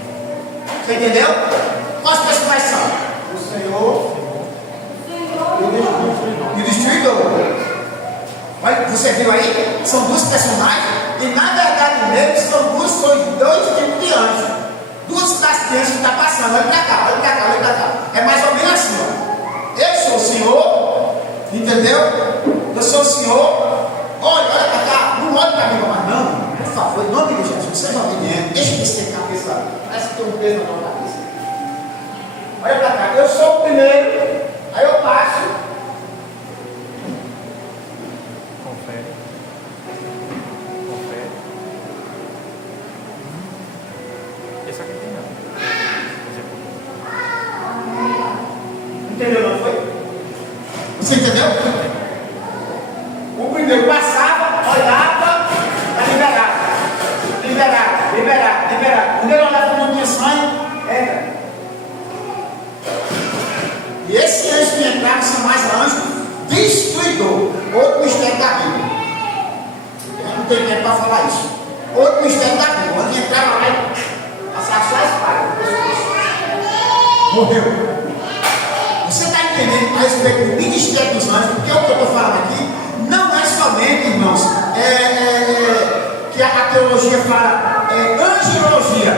Você entendeu? Quais personagens são? O Senhor E o destruidor. Olha, você viu aí? São dois personagens e na verdade mesmo são dois tipos de anjos. Duas classes de anjos que estão passando. Olha para cá, olha para cá, olha para cá. É mais ou menos assim, ó. Eu sou o Senhor, entendeu? Eu sou o Senhor. Olha para cá, não olhe para mim, mas não, por favor, em nome de Jesus, seja obediente, deixa eu ver se tem cabeça. Parece que tem um peso na minha cabeça. Olha para cá, eu sou o primeiro, aí eu passo. Confere. Confere. Esse aqui tem não. Entendeu, não foi? Você entendeu? O primeiro passava, olhava, liberado. Quando ele olhava para o sangue, entra. E esse anjo que entrava são mais anjos destruidor. Outro mistério da Bíblia. Eu não tenho tempo para falar isso. Outro mistério da Bíblia. Onde entrava lá e passava só a espada. Morreu. Você está entendendo a respeito do ministério dos anjos? Porque o que eu estou falando aqui não é somente, irmãos, que a teologia fala, angelologia,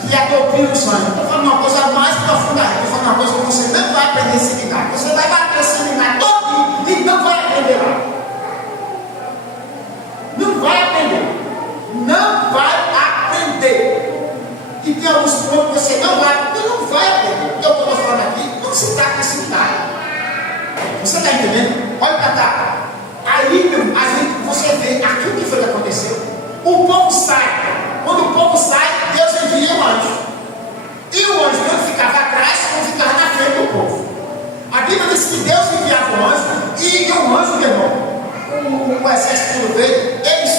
que é a doutrina dos anjos. Estou falando uma coisa mais profunda. Estou falando uma coisa que você não vai aprender em seminário. Você vai bater o seminário todo e não vai aprender lá. Não vai aprender. Não vai aprender. E tem alguns pontos que você não vai aprender. Porque o que eu estou falando aqui não se trata de seminário. Você está entendendo? Olha para cá. Aí, você vê aquilo que foi que aconteceu. O povo sai. Quando o povo sai, Deus envia um anjo. E o anjo não ficava atrás, não ficava na frente do povo. A Bíblia diz que Deus enviava um anjo, e o anjo, meu irmão, o exército veio, eles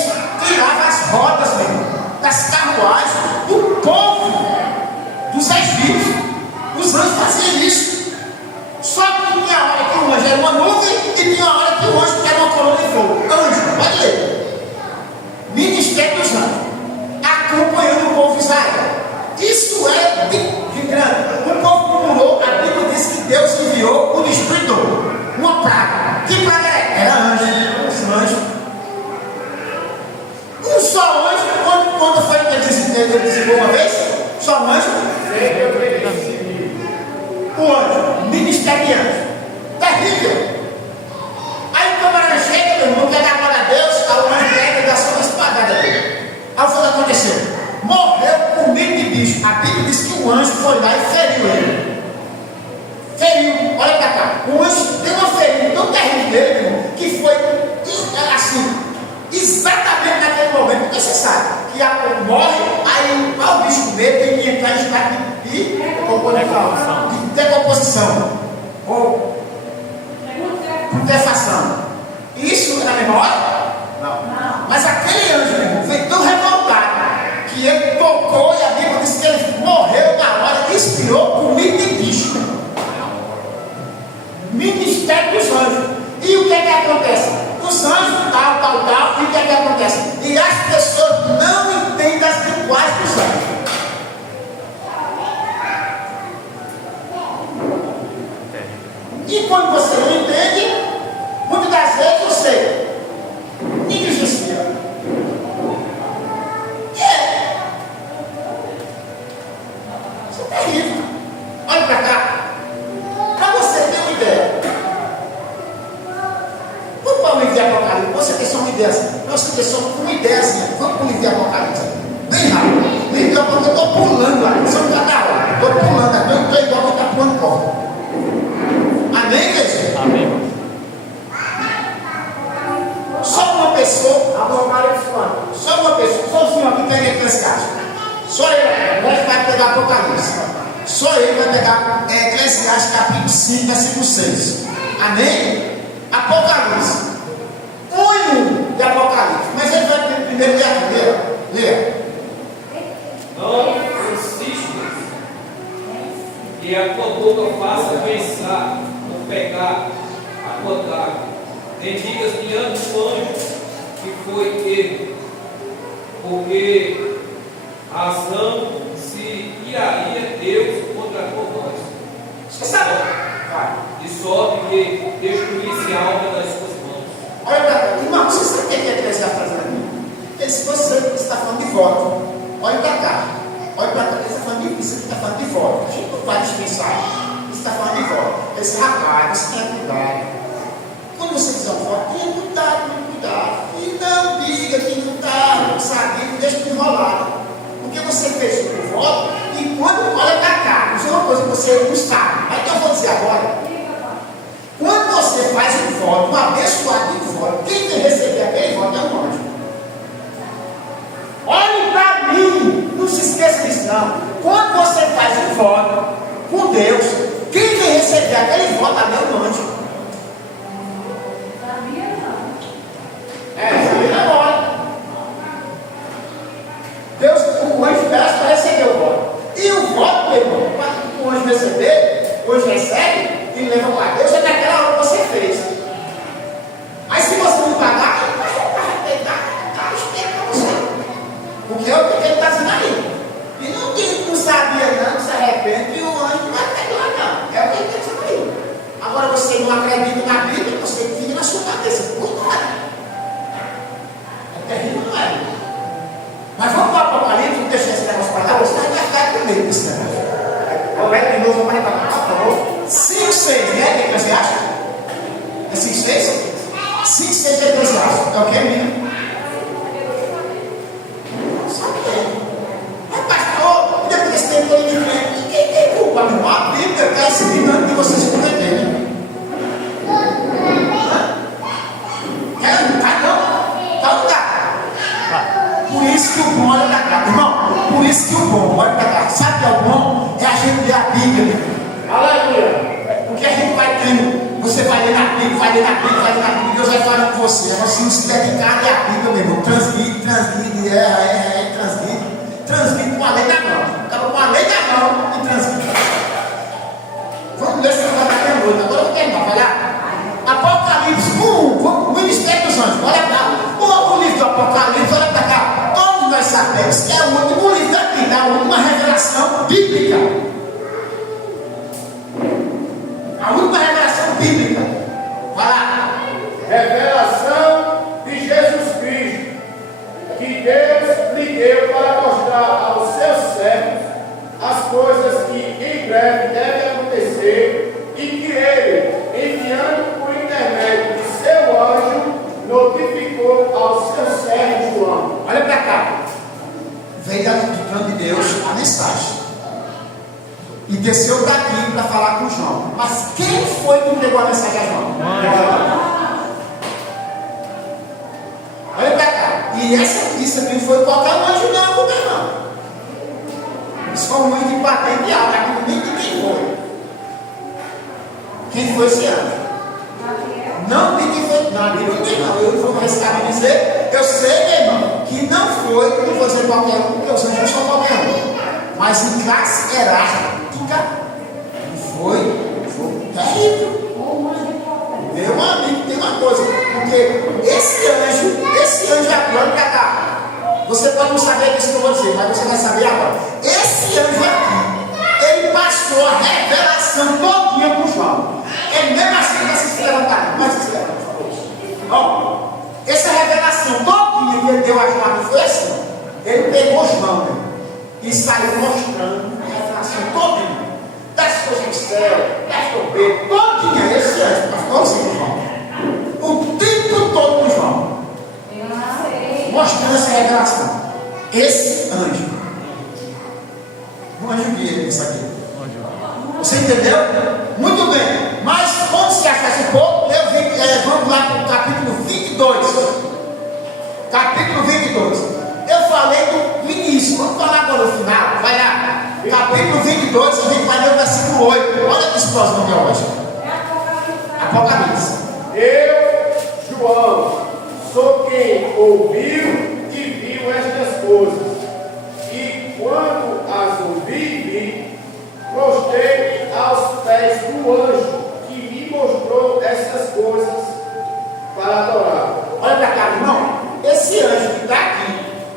tiravam as rodas, meu irmão, das carruagens do povo, dos egípcios. Os anjos faziam isso. Só que tinha hora que o anjo era uma nuvem e tinha hora que o anjo era uma coluna de fogo. Anjo, pode ler. Ministério dos anjos, acompanhando o povo de Israel. Isso é de grande. O povo murmurou, a Bíblia diz que Deus enviou o destruidor, uma praga. Que praga é? Era anjo, os anjos. Um só anjo, quando foi que ele dizimou uma vez? Só um anjo? O anjo, ministério de anjo. Terrível. Aí o camarada chega, meu irmão, quer dar glória a Deus, aí o anjo pega e dá só uma espadada dele. Aí o que aconteceu? Morreu com medo de bicho. A Bíblia diz que o anjo foi lá e feriu ele. Feriu, olha para cá. O anjo deu uma ferida tão terrível nele, meu irmão, que foi assim, exatamente naquele momento, porque você sabe que a morre, aí o bicho com medo tem que entrar em estado de decomposição. embora? Não. Mas aquele anjo, meu irmão, foi tão revoltado que ele tocou e a Bíblia diz que ele morreu na hora, expirou comida de bicho. Ministério dos anjos. E o que é que acontece? Os anjos, tal, e o que é que acontece? E as pessoas não entendem as linguagens dos anjos. E quando você não entende, muitas das vezes você negligencia. Isso é terrível. Olha para cá. Para você ter uma ideia. Vamos para o livro de Apocalipse. Você tem só uma ideia assim. Você tem só uma ideia assim. Vamos para o livro de Apocalipse. Bem rápido. Livro de Apocalipse, eu estou pulando lá. Só um cada hora. Estou pulando. Eu estou igual que está pulando corda. Amém, igreja? Amém. Só uma pessoa. Só uma pessoa. Só o senhor que quer Eclesiastes. Só ele. Nós vai pegar Apocalipse. Só ele vai pegar Eclesiastes capítulo 5, versículo 6. Amém? Apocalipse. 1 de Apocalipse. Mas ele vai ter primeiro Leia. Não insistas que a tua boca faça pensar no pecado, a tua carne. Nem digas diante do anjo que foi ele, porque razão se iraria Deus contra a tua voz. Você sabe? De sorte que destruísse a alma das suas mãos. Olha para cá. Irmão, você sabe o que é Eclesiastes está fazendo? Ele, se você está falando de voto, olha para cá. Olha para cá. Ele está falando de isso, ele está falando de voto. A gente não vai dispensar. Ele está falando de voto. Ele disse, rapaz, você tenha cuidado. Quando você fizer um voto, tenha cuidado. E não diga que não está sabendo, deixa de enrolar. Porque você fez o voto e quando olha para cá, isso é uma coisa que você não sabe. Mas então eu vou dizer agora. Quando você faz um voto, um abençoado de voto, quem tem que receber aquele voto é um anjo. Olhe para mim, não se esqueça disso não. Quando você faz um voto com Deus, quem tem que receber aquele voto é um anjo. Sabia agora. Deus, o anjo peça para receber o voto. E o voto, meu irmão, para o anjo receber, o anjo recebe e leva para Deus, é naquela hora que você fez. Aí se você não pagar, ele vai arrebentar os pés para você. Porque é o que ele está dizendo aí. E não diz que não sabia não, que se arrepende, e o anjo não vai perdoar não. É o que ele está dizendo aí. Agora você não acredita na Bíblia, você fica na sua cabeça. Cuidado. É terrível, não é? Mas vamos para o Apocalipse, não deixar esse negócio para lá, você vai ficar com medo desse negócio. Vamos de novo, vamos reparar, por favor. 5, 6, né? Que você acha? É 5, 6? 5, 6 de Eclesiastes. É o que, menino? Sabe quem? Mas, pastor, depois desse tempo todo de frente, quem tem culpa? A Bíblia está ensinando que vocês se cometerem. Por isso que o bom olha para cá, irmão. Por isso que o bom olha para cá. Sabe o que é o bom? É a gente ler a Bíblia. Aleluia. Porque a gente vai tendo. Você vai ler na Bíblia, vai ler na Bíblia. Deus vai falando com você. É você não se dedicar a ler a Bíblia, meu irmão. Transmite, transmite. Transmite com a lei da mão. Acaba com a lei da mão e transmite. Vamos ler esse negócio daqui à noite. Agora eu vou terminar. Vai lá. Apocalipse 1. O Ministério dos Anjos. Olha para cá. O livro do Apocalipse, olha para cá. Todos nós sabemos que é o último livro daqui, da última revelação bíblica. A última revelação bíblica. Vai lá. Revelação de Jesus Cristo, que Deus lhe deu para mostrar aos seus servos as coisas que em breve devem acontecer e que ele, enviando por intermédio de seu anjo, notificou ao seu servo João. Olha para cá. Veio do plano de Deus a mensagem. E desceu daqui para falar com João. Mas quem foi que entregou a mensagem a João? Olha para cá. E isso aqui não foi qualquer anjo, não, meu irmão. Isso foi um anjo de patente alta. Nem de quem foi. Quem foi esse anjo? Não tem quem foi. Não, não tem não. Eu vou arriscar a dizer, eu sei, meu irmão, que não foi, não vou dizer qualquer um, porque os anjos não são qualquer um. Mas em classe hierárquica, foi terrível. Meu amigo, tem uma coisa, porque esse anjo agora para cá, você pode não saber disso que eu vou dizer, mas você vai saber agora. Esse anjo aqui, ele passou a revelação todinha para o João. Ele mesmo assim vai se levantar, mas se levanta. Ó, essa revelação todinha que ele deu a João foi assim. Ele pegou João, né, e saiu mostrando a revelação todinha. Das coisas do céu, das trombetas, todinha esse anjo, pastor, assim, João. O tempo todo com João. Mostrando essa revelação. Esse anjo. Um anjo guia, isso aqui. Você entendeu? Muito bem. Mas quando se achasse pouco, vamos lá para o capítulo 22. Capítulo 22. Eu falei do início. Vamos falar agora no final. Vai lá. Capítulo 22, a gente vai ler o versículo 8. Olha que explosão de hoje. Apocalipse. Eu, João, sou quem ouviu e viu estas coisas. E quando as ouvi e vi, prostrei-me aos pés do anjo que me mostrou estas coisas para adorar. Olha para cá, irmão. Esse anjo que está aqui,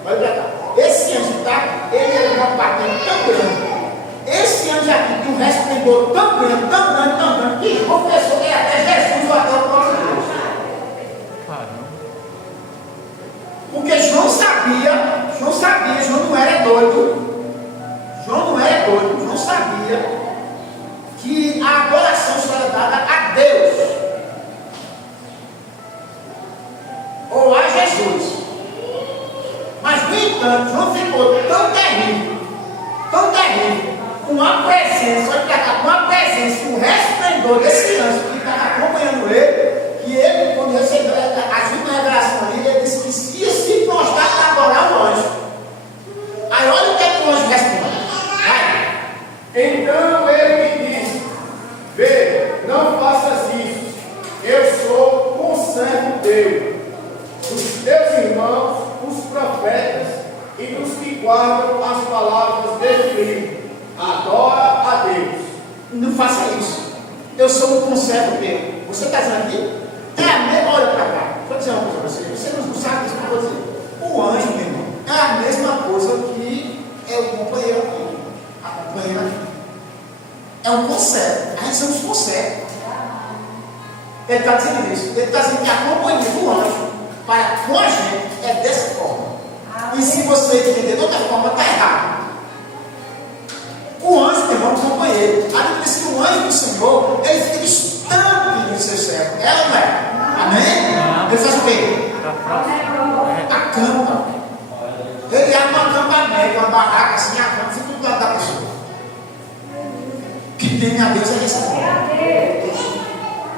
olha para cá. Esse anjo que está aqui, ele é uma patente tão grande. Esse anjo aqui tem um resplendor tão grande, que confessou que é até Jesus ou até o próprio Deus. Porque João sabia, João não era doido. João sabia que a adoração só era dada a Deus ou a Jesus. Mas, no entanto, João ficou tão terrível, com a presença, olha para cá, com a presença, com o resplendor desse anjo que estava acompanhando ele, que ele, quando recebeu a última revelação ali, ele disse que ia se prostrar para adorar o anjo. Aí olha o que é que o anjo responde. Então ele me disse: vê, não faças isso. Eu sou conservo teu, dos teus irmãos, os profetas e dos que guardam as palavras deste livro. Adora a Deus. Não faça isso. Eu sou um conservo teu. Você está dizendo aqui? É a mesma. Olha para cá. Vou dizer uma coisa para você. Você não sabe disso que eu vou dizer. O anjo, meu irmão, é a mesma coisa que é o companheiro aqui. A companheira aqui. É um conservo. A gente somos conservos. Ele está dizendo isso. Ele está dizendo que a companhia do anjo para com a gente é dessa forma. E se você entender de outra forma, está errado. O anjo, meu irmão, companheiro. A Bíblia diz que o anjo do Senhor, ele fica distante do seu servo. Ela não é? Amém? Ele faz o quê? Acampa. Ele arma uma acampamento, uma barraca assim, acampa, fica do lado da pessoa. Que tem a Deus é dessa forma.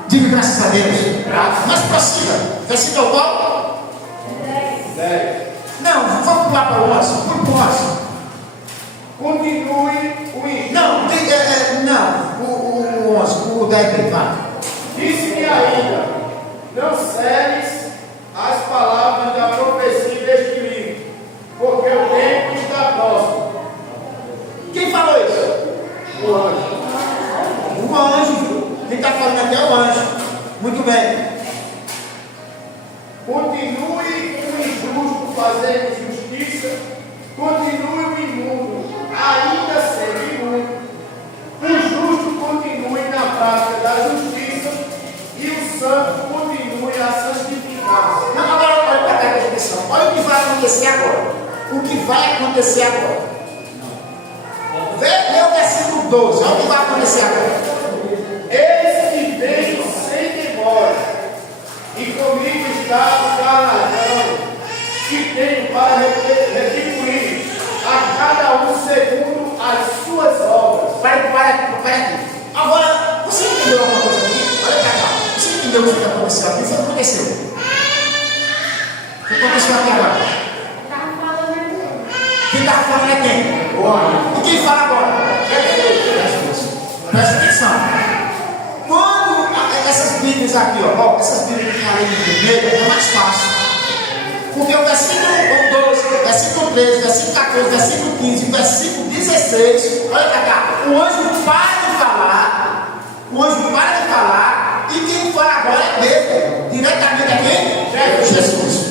Diga graças a Deus. Mas prossiga. Versículo qual? 10. Não, vamos pular para o 11. Vamos para o 11. Continue o injúrio. Não, o 11, o 10, vai. Disse-me ainda: não seres as palavras da profecia deste livro, porque o tempo está próximo. Quem falou isso? O anjo. O anjo. Quem está falando aqui é o anjo. Muito bem. Continue o injusto fazendo justiça, continue o imundo ainda sendo imundo, o justo continue na prática da justiça e o santo continue a santificar-se. Não, agora olha para cá, presta atenção. Olha o que vai acontecer agora. O que vai acontecer agora. Vê o versículo 12. Olha o que vai acontecer agora. Eis que venho sem demora, e comigo está o galardão que tenho para retribuir a cada um segundo as suas obras. Para aqui. Agora, você entendeu alguma coisa aqui? Olha para cá. Você entendeu o que aconteceu aqui? O que aconteceu? O que aconteceu aqui agora? Quem está falando é quem? O homem. E quem fala agora? Jesus. Presta atenção. Quando essas Bíblias Bíblias aqui, ó, essas Bíblias que tem ali em vermelho, é mais fácil. Porque o versículo 12, versículo 13, versículo 14, versículo 15, versículo 16, olha para cá, o anjo para de falar, e quem fala agora é Pedro, diretamente a quem? Jesus.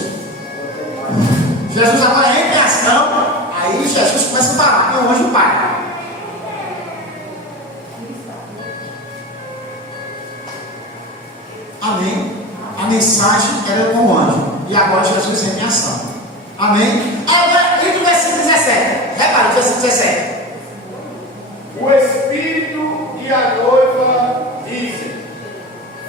Jesus agora entra em ação, aí Jesus começa a falar, e o anjo para. Amém? A mensagem era com o anjo, e agora Jesus entra em ação. Amém? Agora, e no versículo 17, repara o versículo 17. O Espírito e a noiva dizem: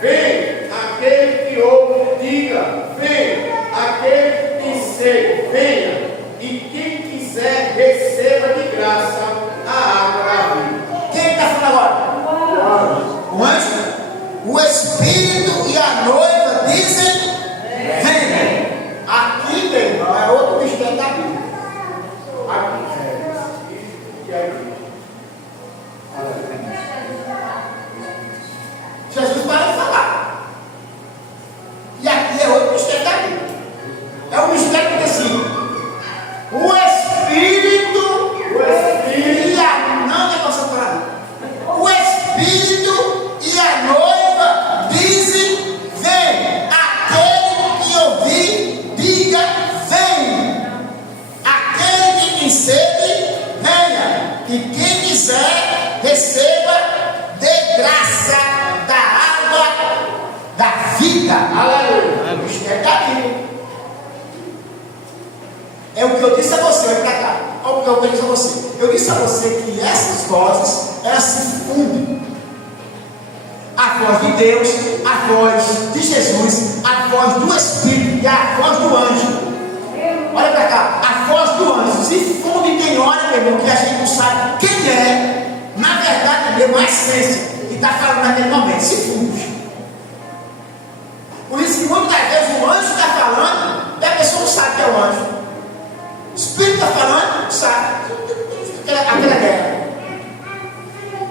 vem. Aquele que ouve, diga: vem. Aquele que tem sede, venha. E quem quiser, receba de graça a água da vida. Quem está falando agora? O anjo? O Espírito e a noiva dizem: vem. Aqui, meu irmão, é outro mistério da Bíblia. Jesus para de falar. E aqui é outro mistério da Bíblia. É um mistério que assim, o Espírito e a não negócio para o Espírito e a noiva dizem: vem. Aquele que ouvir, diga: vem. Aquele que tem sede, venha. E quem quiser, receba de graça da água da vida. Aleluia. O mistério da Bíblia. É o que eu disse a você, olha para cá. Olha o que eu disse a você. Eu disse a você que essas vozes, elas se fundem. A voz de Deus, a voz de Jesus, a voz do Espírito e a voz do anjo. Olha para cá, a voz do anjo se funde em quem olha, meu irmão, que a gente não sabe quem é, na verdade mesmo, a essência que está falando naquele momento, se funde. Por isso que muitas das vezes o anjo está falando e a pessoa não sabe que é o anjo. O Espírito está falando, não sabe. Aquela guerra.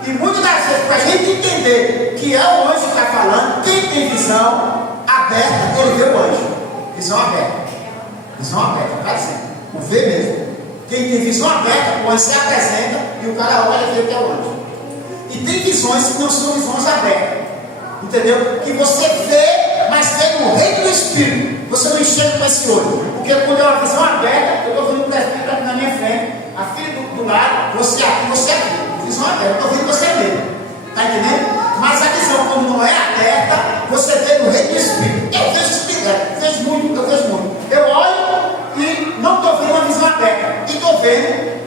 E muitas das vezes, para a gente entender que é o anjo que está falando, quem tem visão aberta, ele vê o anjo. Visão aberta. Visão aberta, está dizendo. O vê mesmo. Quem tem visão aberta, o anjo se apresenta e o cara olha e vê que é o anjo. E tem visões que não são visões abertas. Entendeu? Que você vê, mas vê no reino do Espírito. Você não enxerga com esse olho. Porque quando é uma visão aberta, eu estou vendo o presbítero aqui na minha frente, a filha do lado, você aqui, você aqui. Visão aberta, eu estou vendo você mesmo. Está entendendo? Mas a visão, quando não é aberta, você vê no reino do Espírito. Eu vejo Espírito, eu vejo muito. Eu olho e não estou vendo uma visão aberta. E estou vendo,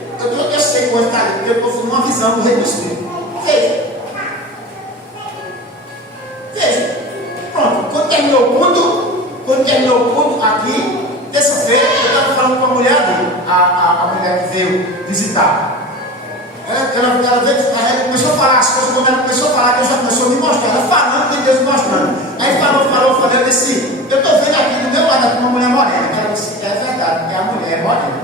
eu sei que hoje está ali, porque eu estou vendo uma visão do reino do Espírito. Veja. Pronto, quando terminou o culto aqui, terça-feira, eu estava falando com a mulher ali, a mulher que veio visitar. Ela começou a falar as coisas, quando ela começou a falar, Deus já começou a me mostrar, ela falando e Deus me mostrando. Aí falou, eu disse: eu estou vendo aqui do meu lado uma mulher morena. Ela disse: é verdade, porque a mulher é morena.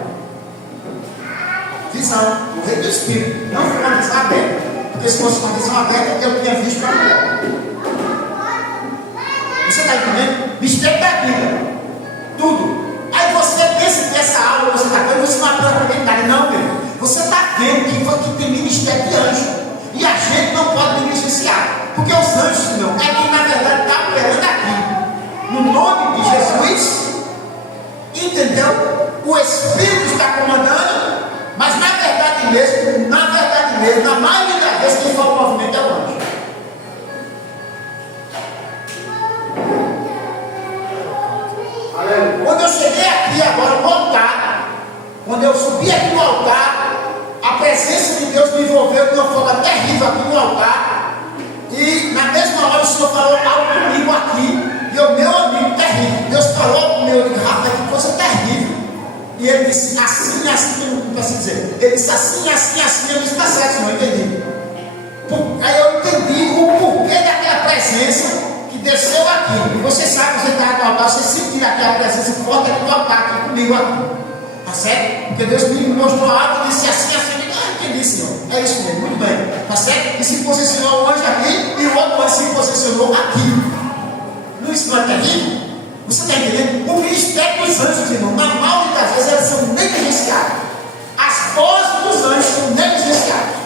Visão, o reino do Espírito, não foi uma visão aberta, porque se fosse uma visão aberta, eu tinha visto a mulher. Você está entendendo? Mistério da Bíblia. Tudo. Aí você pensa que essa aula você está vendo, você não aprende para verdade. Não, meu. Você está vendo que tem ministério de anjo. E a gente não pode negligenciar. Porque os anjos, meu, é quem na verdade está operando aqui. No nome de Jesus. Entendeu? O Espírito está comandando. Mas na verdade mesmo, na maioria das vezes, quem faz o movimento é o anjo. Quando eu cheguei aqui agora no altar, quando eu subi aqui no altar, a presença de Deus me envolveu de uma forma terrível aqui no altar. E na mesma hora o Senhor falou algo comigo aqui. E o meu amigo terrível, Deus falou comigo, Rafa, que coisa terrível. E ele disse assim, não posso dizer. Ele disse assim, eu disse: tá certo, não entendi. Aí eu entendi o porquê daquela presença que desceu aqui. E você sabe, você está no altar, você sentiu aquela presença forte aqui no altar, aqui comigo aqui. Tá certo? Porque Deus me mostrou algo e disse assim, eu disse: entendi, Senhor. É isso mesmo, muito bem. Tá certo? E se posicionou o anjo aqui e o outro anjo se posicionou aqui. isso não é terrível? Você está entendendo? O ministério dos anjos, irmão, na maioria das vezes elas são negligenciadas. As vozes dos anjos são negligenciadas.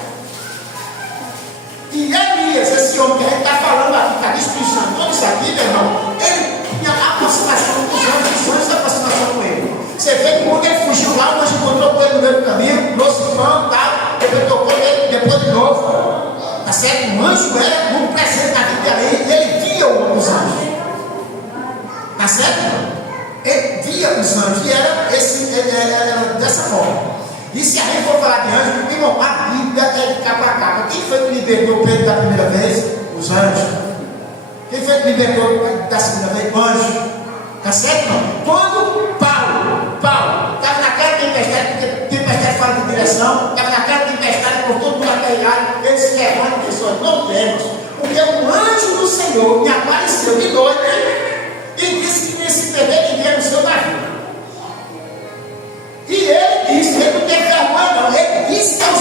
E Elias, esse homem que a gente está falando aqui, está destrinchando tudo isso aqui, meu irmão, ele tinha aproximação dos anjos aproximação com ele. Você vê que quando ele fugiu lá, o anjo encontrou com ele no meio do caminho, trouxe pão, tal, depois tocou ele, depois de novo. Tá certo? O anjo era um presente na vida dele, ele via os anjos. Tá certo? Ele via os anjos, e era dessa forma. E se a gente for falar de anjos, irmão, a Bíblia é de capa a capa. Quem foi que libertou Pedro da primeira vez? Os anjos. Quem foi que libertou da segunda vez? O anjo. Tá certo? Não? Quando Paulo estava naquela tempestade, porque tempestade fala de direção, estava naquela tempestade por todo mundo aquele lado, ele se levanta e disse: não temos, porque o anjo do Senhor me apareceu de noite e disse que nem se perder ninguém no seu navio. E ele disse, ele não teve vergonha não, ele disse aos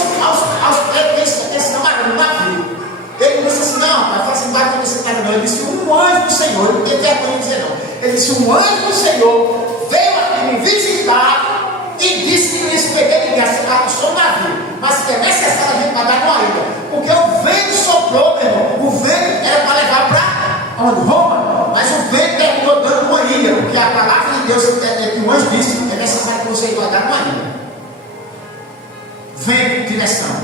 presos que esse camarada no navio. Ele disse assim: não, vai fazer embarque nesse navio não. Ele disse: um anjo do Senhor, ele não teve vergonha de dizer não. Ele disse: um anjo do Senhor veio aqui me visitar e disse que não ia se perder ninguém, no seu navio, mas que é necessário a gente mandar numa ilha, porque o vento soprou, meu irmão. O vento era para levar para onde? Roma, mas o vento terminou dando uma ilha, porque a palavra de Deus que o anjo disse: é necessário que você guardar numa ilha. Vento, direção,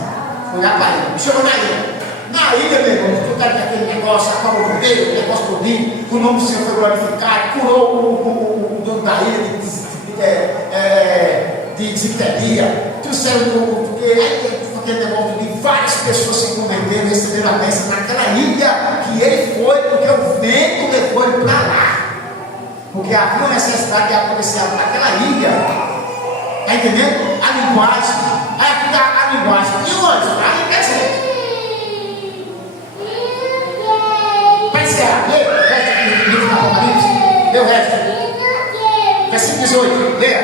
foi lá para ele, chegou na ilha. Na ilha, meu irmão, tu tá aquele negócio, acabou o rodeio, o negócio todinho, o nome do Senhor foi glorificado, curou o dono da ilha de desinteria, trouxeram aquele negócio de várias pessoas se converteram, receberam a bênção naquela ilha que ele foi, porque o vento levou ele para lá, porque havia uma necessidade de acontecer algo naquela ilha. Está entendendo? A linguagem, aqui dá a linguagem, e o anjo, a linguagem. Lê o resto do livro do Apocalipse. Lê o resto. Versículo 18. Leia.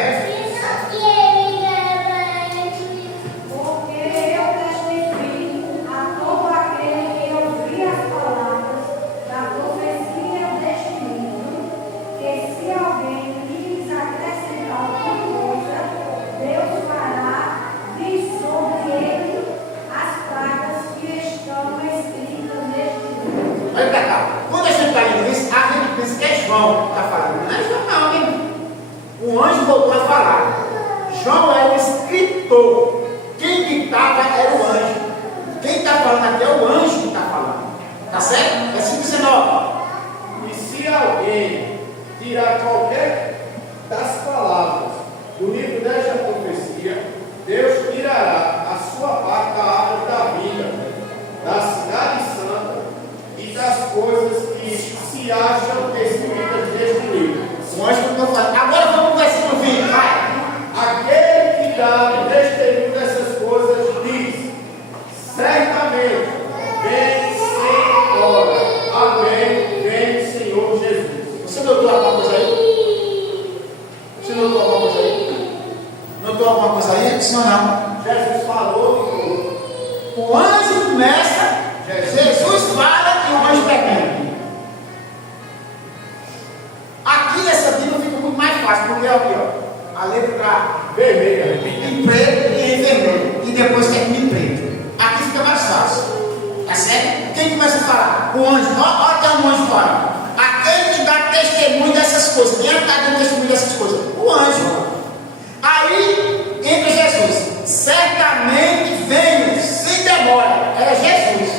Porque eu testifico a todo aquele que ouvir as palavras da profecia deste livro, que se alguém lhes acrescentar alguma coisa, Deus fará vir sobre ele as pragas que estão escritas neste livro. Olha para cá. Quando a gente está lendo isso, a gente pensa que é João que está falando. Não é João não, hein? O anjo voltou a falar. João era o escritor. Quem ditava era o anjo. Quem está falando aqui é o anjo que está falando. Tá certo? Versículo 19. E se alguém tirar qualquer das palavras do livro desta profecia, Deus tirará a sua parte da árvore da vida, da cidade santa e das coisas que se acham escritas neste livro. O anjo não fala. Agora vamos para o versículo 20. Vai. Aquele que dá testemunho dessas coisas diz: certamente vem sem hora. Amém. Vem, Senhor Jesus. Você notou alguma coisa aí? Você notou alguma coisa aí? Notou alguma coisa aí? Sim ou não? Jesus falou. O anjo começa, Jesus fala e o anjo termina. Aqui nessa Bíblia fica muito mais fácil, porque aqui, ó, a letra está Vermelha. em preto e em vermelho, e depois termina em preto. Aqui fica mais fácil, tá certo? Quem começa a falar? O anjo. Olha até o anjo fala. Aquele que dá testemunho dessas coisas. Quem está dando testemunho dessas coisas? O anjo. Aí entra Jesus. Certamente venho, sem demora. Era Jesus.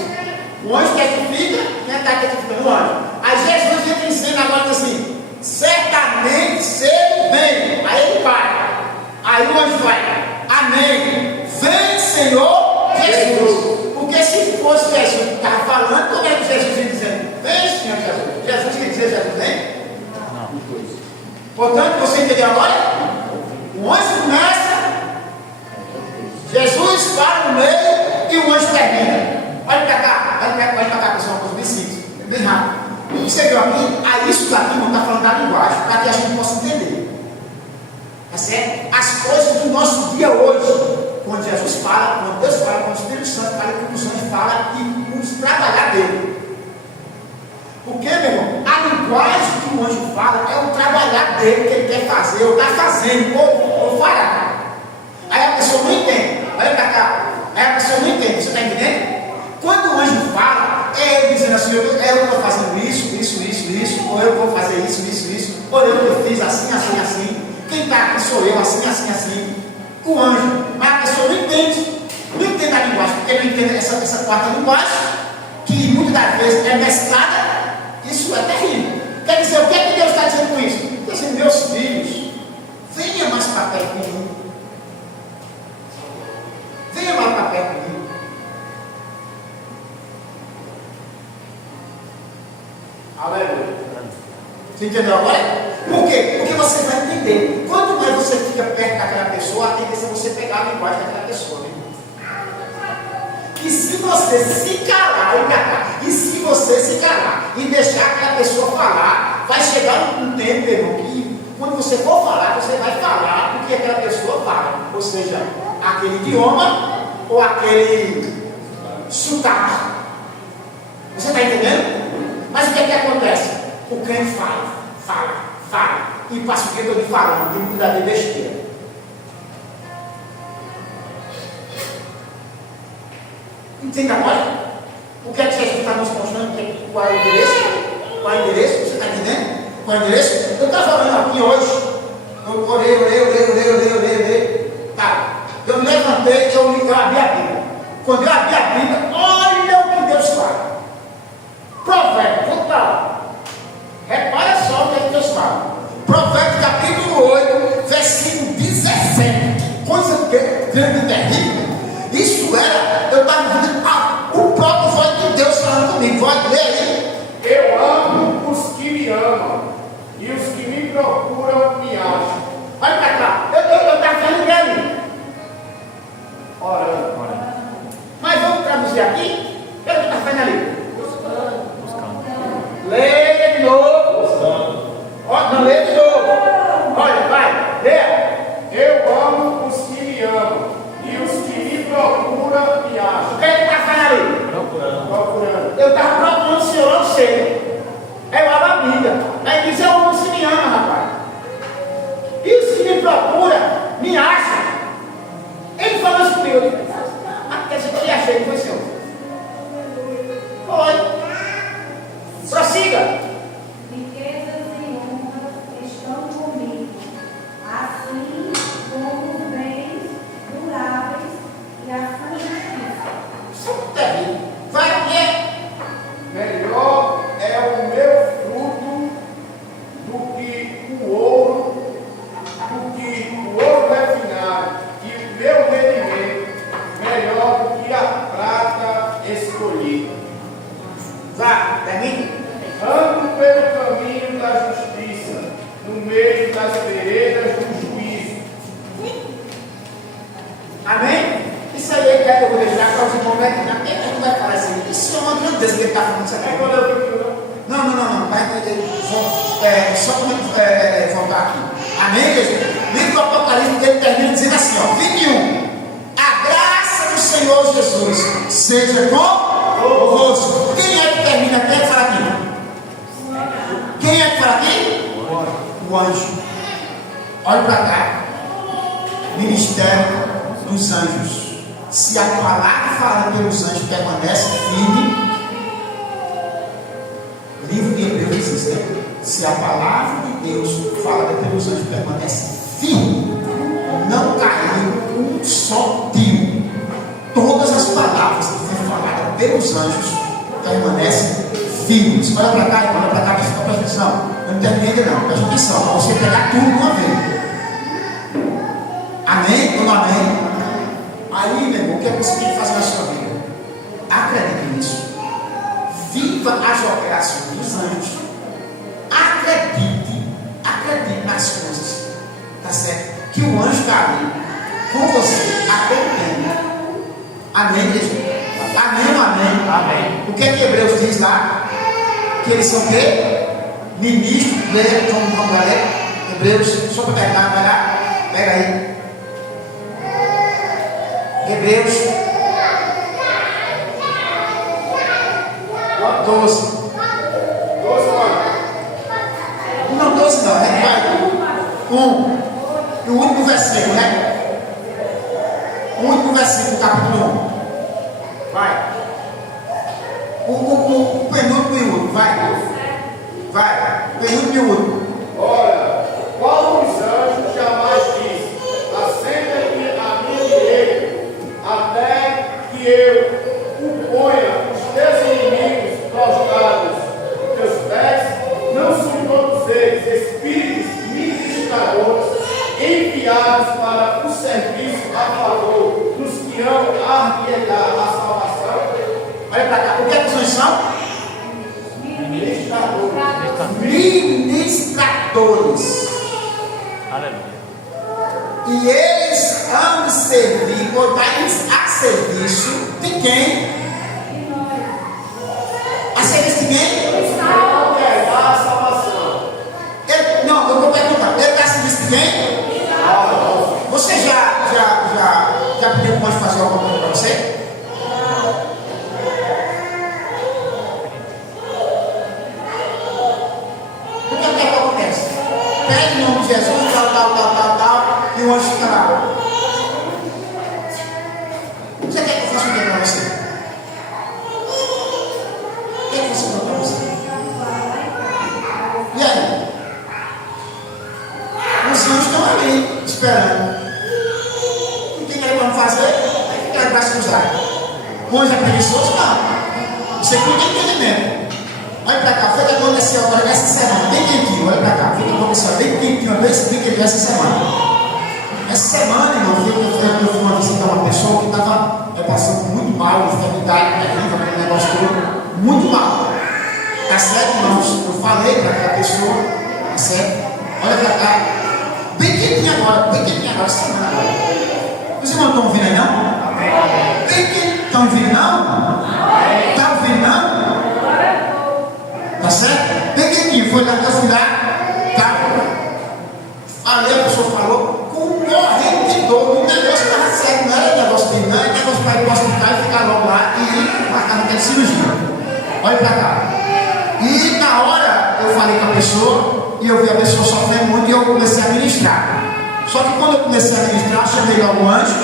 O anjo testifica, quem está testificando? O anjo. Aí Jesus entra em cena agora assim: certamente cedo vem. Aí ele vai. Aí o anjo vai: amém. Vem, Senhor Jesus. Porque se fosse Jesus que estava falando, como é que Jesus ia dizendo: vem, Senhor Jesus? Jesus quer dizer Jesus vem? Não. Portanto, você entendeu agora? O anjo começa, Jesus para no meio e o anjo termina. Olha para cá, olha para cá, pessoal, uma coisa bem simples, bem rápido. Você viu aqui? Aí isso daqui não está falando da linguagem, para que a gente possa entender. Tá certo? As coisas do nosso dia hoje, quando Jesus fala, quando Deus fala, quando o Espírito Santo fala, quando o Santo fala e vamos trabalhar dele. Porque, meu irmão, a linguagem dele que ele quer fazer, ou está fazendo, ou fará. Aí a pessoa não entende. Olha para cá. Aí a pessoa não entende. Você está entendendo? Quando o anjo fala, é ele dizendo assim: eu estou fazendo isso, ou eu vou fazer isso, ou eu fiz assim. Quem está aqui sou eu, assim. O anjo. Mas a pessoa não entende. Não entende a linguagem, porque não entende essa quarta linguagem, que muitas das vezes é mesclada. Isso é terrível. Quer dizer, o que é que Deus está dizendo com isso? Está dizendo: meus filhos, venha mais para perto de mim. Venha mais para perto de mim. Aleluia. Você entendeu agora? Por quê? Porque você vai entender. Quanto mais você fica perto daquela pessoa, a tendência é você pegar a linguagem daquela pessoa. Né? E se você se calar, e deixar aquela pessoa falar, vai chegar um tempo, irmão, que quando você for falar, você vai falar o que aquela pessoa fala. Ou seja, aquele idioma ou aquele sotaque. Você está entendendo? Mas o que é que acontece? O crente fala, e passa o tempo todo falando, tem muita de besteira. Entende agora? O que é que Jesus está nos mostrando? Qual é o endereço? Você está entendendo? Qual é o endereço? Eu estava falando aqui hoje. Eu orei. Tá. Eu me levantei, eu abri a Bíblia. Quando eu abri a Bíblia, olha o que Deus fala. Provérbio, vamos para lá. Repara só o que Deus fala. Provérbio capítulo 8, versículo 17. Que coisa grande e terrível. Isso era, eu estava dizendo, o próprio voz de Deus falando comigo. Pode ler aí. Eu amo os que me amam, e os que me procuram me acham. Olha para cá. Eu estava falando ali. Orando. Mas vamos traduzir aqui. Eu estava fazendo ali. Buscando. Leia de novo. Não, leia de novo. Olha, vai. Leia. Eu amo os que me amam, e os que me procuram me acham. O que é que está fazendo ali? Procurando. Eu estava procurando o Senhor, não sei. É uma babida. Aí diz: eu amo os que me amam, rapaz. E os que me procuram, me acham. Ele falou isso comigo. Quer dizer que eu lhe achei, não foi, Senhor? Foi. Prossiga. Riquezas e honras estão comigo, assim como os bens duráveis e a sua justiça. Isso é muito terrível. Vai aqui. Melhor é o meu fruto do que o ouro refinado, e o meu rendimento melhor do que a prata escolhida. Vá, termine. Ando pelo caminho da justiça, no meio das veredas do juízo. Amém? Isso aí é que eu vou deixar para os irmãos. Quem é que vai falar assim? Isso é uma grandeza que ele está falando. Isso aqui. É quando eu digo, Não. Só para voltar aqui. Amém, Jesus? Livro do Apocalipse, ele termina dizendo assim, ó, 21. A graça do Senhor Jesus seja convosco. Quem é que termina? Quem é que fala aqui? Quem é que fala aqui? O anjo. Olha para cá. Ministério dos anjos. Se a palavra falada pelos anjos permanece firme, livro de Hebreus diz isso, né? Se a palavra de Deus falada pelos anjos permanece firme, não caiu um só tio. Todas as palavras que foram faladas pelos anjos permanecem firmes. Olha para cá, presta atenção. Eu não terminei ainda não, presta atenção, para você pegar tudo de uma vez. Amém? Ou não amém? Aí, meu irmão, o que é que você tem que fazer na sua vida? Acredite nisso. Viva as operações dos anjos. Acredite nas coisas. Tá certo? Que o anjo está ali com você a todo tempo. Amém, Jesus? Amém ou amém? Amém. O que é que Hebreus diz lá? Que eles são o quê? Ministros, né? Vamos ler? Hebreus, só para terminar, vai lá. Pega aí. Hebreus 12. 12 quanto? Não, 12 não, vai. 1. E o último versículo, né? O último versículo do capítulo 1. Vai. O penúltimo e o último, vai. Vai. Penúltimo e o último. Ora, qual dos anjos jamais disse: assenta-te à minha direita, até que eu o ponha os teus inimigos prostrados aos teus pés? Não são todos eles espíritos ministradores enviados para o serviço a favor dos que hão herdar a salvação? Olha para cá. O que é que vocês são? Ministradores. Aleluia. E eles hão de servir, botar-lhes a serviço de quem? A serviço de quem? Herdar a salvação. Não, eu vou perguntar. Ele está a serviço de quem? Você já pediu para fazer alguma coisa para você? O que é que acontece? Pede em nome de Jesus, tal, e o anjo fica lá. Você quer que eu faça o que para você? O que é que você quer para você? E aí? Os anjos estão ali, esperando. O que ele vai fazer? Aí fica para se usar. O anjo é preguiçoso? Não. Isso aqui não tem entendimento. Olha para cá, foi o que aconteceu agora nessa semana, bem quentinho, olha para cá, foi o que aconteceu bem quentinho, bem quentinho essa semana. Essa semana, irmão, eu fui uma visita a uma pessoa que estava passando muito mal, enfermidade terrível, aquele negócio todo, muito mal. Tá certo, irmãos? Eu falei para aquela pessoa, tá certo? Olha para cá, bem quentinho agora, essa semana agora. Os irmãos estão ouvindo aí, não? Bem quentinho, estão ouvindo não? Está ouvindo não? Tá certo? Bem quentinho, foi lá que eu fui lá, tá? Falei, a pessoa falou, com um morrendo de dor, o negócio estava certo, não era negócio de não, era negócio para ir para o hospital e ficar logo lá e marcar naquela cirurgia. Olha para cá. E na hora eu falei com a pessoa, e eu vi a pessoa sofrendo muito, e eu comecei a ministrar. Só que quando eu comecei a ministrar, eu chamei logo o anjo,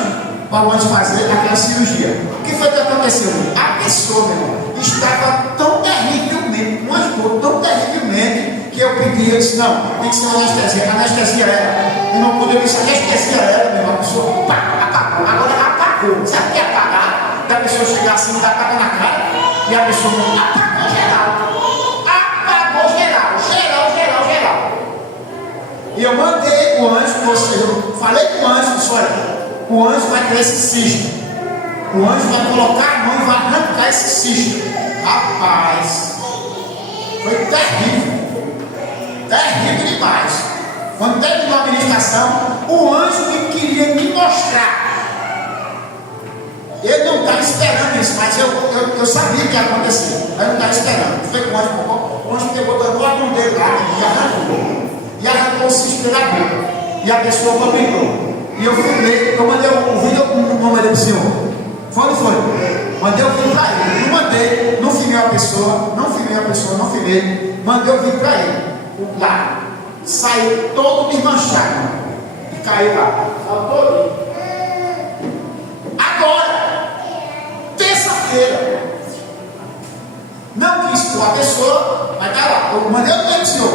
para o anjo fazer aquela cirurgia. O que foi que aconteceu? A pessoa, meu irmão, estava tão terrivelmente, um anjo tão terrivelmente, que eu pedi, eu disse, não, tem que ser uma anestesia, a anestesia era. Irmão, quando eu disse anestesia era, meu irmão, a pessoa apagou, agora apagou. Sabe o que é apagar? Da pessoa chegar assim, dar tapa na cara, e a pessoa apagou geral. Apagou geral. E eu mandei o anjo, ou seja, eu falei com o anjo, disse, olha, o anjo vai ter esse cisto. O anjo vai colocar a mão e vai arrancar esse cisto. Rapaz, foi terrível. Terrível demais. Quando terminou a ministração, o anjo que queria me mostrar. Ele não estava esperando isso, mas eu sabia que ia acontecer. Mas não estava esperando. Foi com o anjo pegou, botou a mão dele lá e arrancou. E arrancou o cisto pela boca. E a pessoa vomitou. E eu filmei, eu mandei um vídeo mandei para o senhor. Foi. Mandei o vídeo para ele. Não mandei, não filmei a pessoa, não filmei. Mandei o vídeo para ele. Lá. Saiu todo desmanchado. E caiu lá. Saltou. Agora, terça-feira. Não quis pôr a pessoa, mas tá lá. Eu mandei o vídeo, senhor.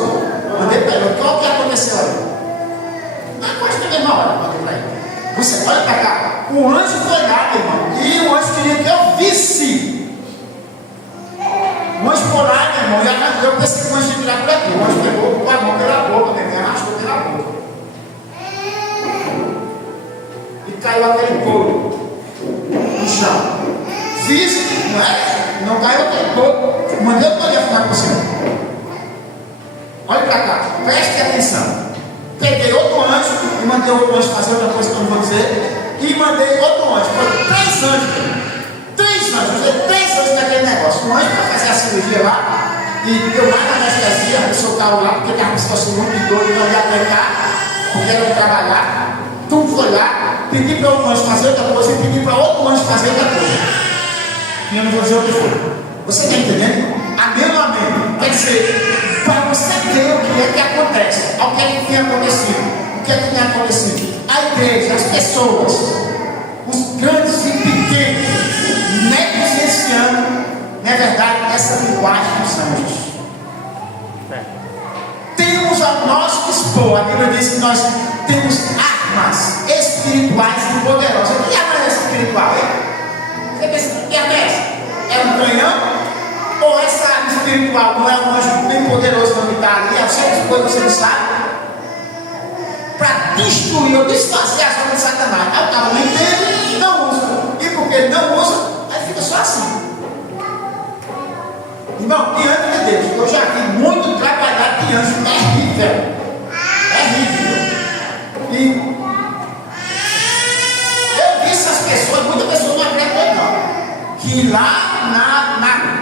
Mandei para ele. Qual que aconteceu aí? Quase na mesma hora, mandei para ele. Você olha para cá. O anjo foi lá, meu irmão. E o anjo queria que eu visse. O anjo foi lá, meu irmão. E eu pensei que o anjo ia tirar por aqui. O anjo pegou com a mão pela boca, meu irmão. Arrastou pela boca. E caiu aquele couro no chão. Físico, não é? Não caiu aquele couro. Mandei o Maria ficar com você. Olha para cá. Preste atenção. Peguei outro anjo e mandei outro anjo fazer outra coisa que eu não vou dizer. E mandei outro anjo. Foi 3 anjos. 3 anjos naquele negócio. Um anjo para fazer a cirurgia lá. E deu mais anestesia. A pessoa estava lá porque estava com situação muito de dor e não ia aguentar. Porque era de trabalhar. Tudo foi lá. Pedi para outro anjo fazer outra coisa. E pedi para outro anjo fazer outra coisa. E eu não vou dizer o que foi. Você está entendendo? Amém ou amém? Quer dizer, para você ver o que é que acontece, o que é que tem acontecido, o que é que tem acontecido. A igreja, as pessoas, os grandes e pequenos, negligenciando, não é verdade, essa linguagem dos anjos. Temos ao nosso dispor, a Bíblia diz que nós temos armas espirituais e poderosas. Que arma é espiritual, hein? Você pensa, que arma é essa? É um canhão? Ou essa arma espiritual não é um anjo bem poderoso que está ali? É sempre coisa que você não sabe? Para destruir ou desfazer as obras de Satanás. Aí o cara não entende, não usa. E porque ele não usa, aí fica só assim. Irmão, diante de Deus, eu já vi muito trabalhar de anjo terrível. Terrível. E eu vi essas pessoas, muitas pessoas não acreditam não. Que lá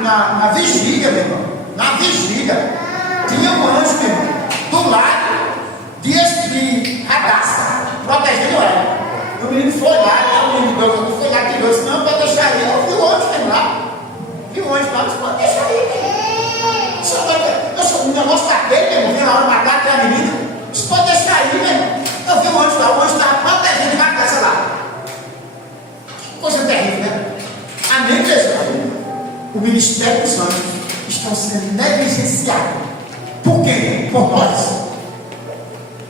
na vigília, meu irmão, na vigília, tinha um anjo, meu irmão, do lado de radaça, protegendo ela. O menino foi lá, o menino foi lá, tirou, disse, não, pode deixar ele. Eu vi o anjo mesmo lá. Vi o anjo lá, disse, pode deixar ele. O negócio está feio, meu irmão, viu na hora de matar aquela menina. Disse, pode deixar ele, meu irmão. Eu vi o anjo lá, o anjo estava protegendo a radaça lá. Que coisa terrível, né? Amém, Jesus? O ministério dos anjos estão sendo negligenciados. Por quê? Por nós.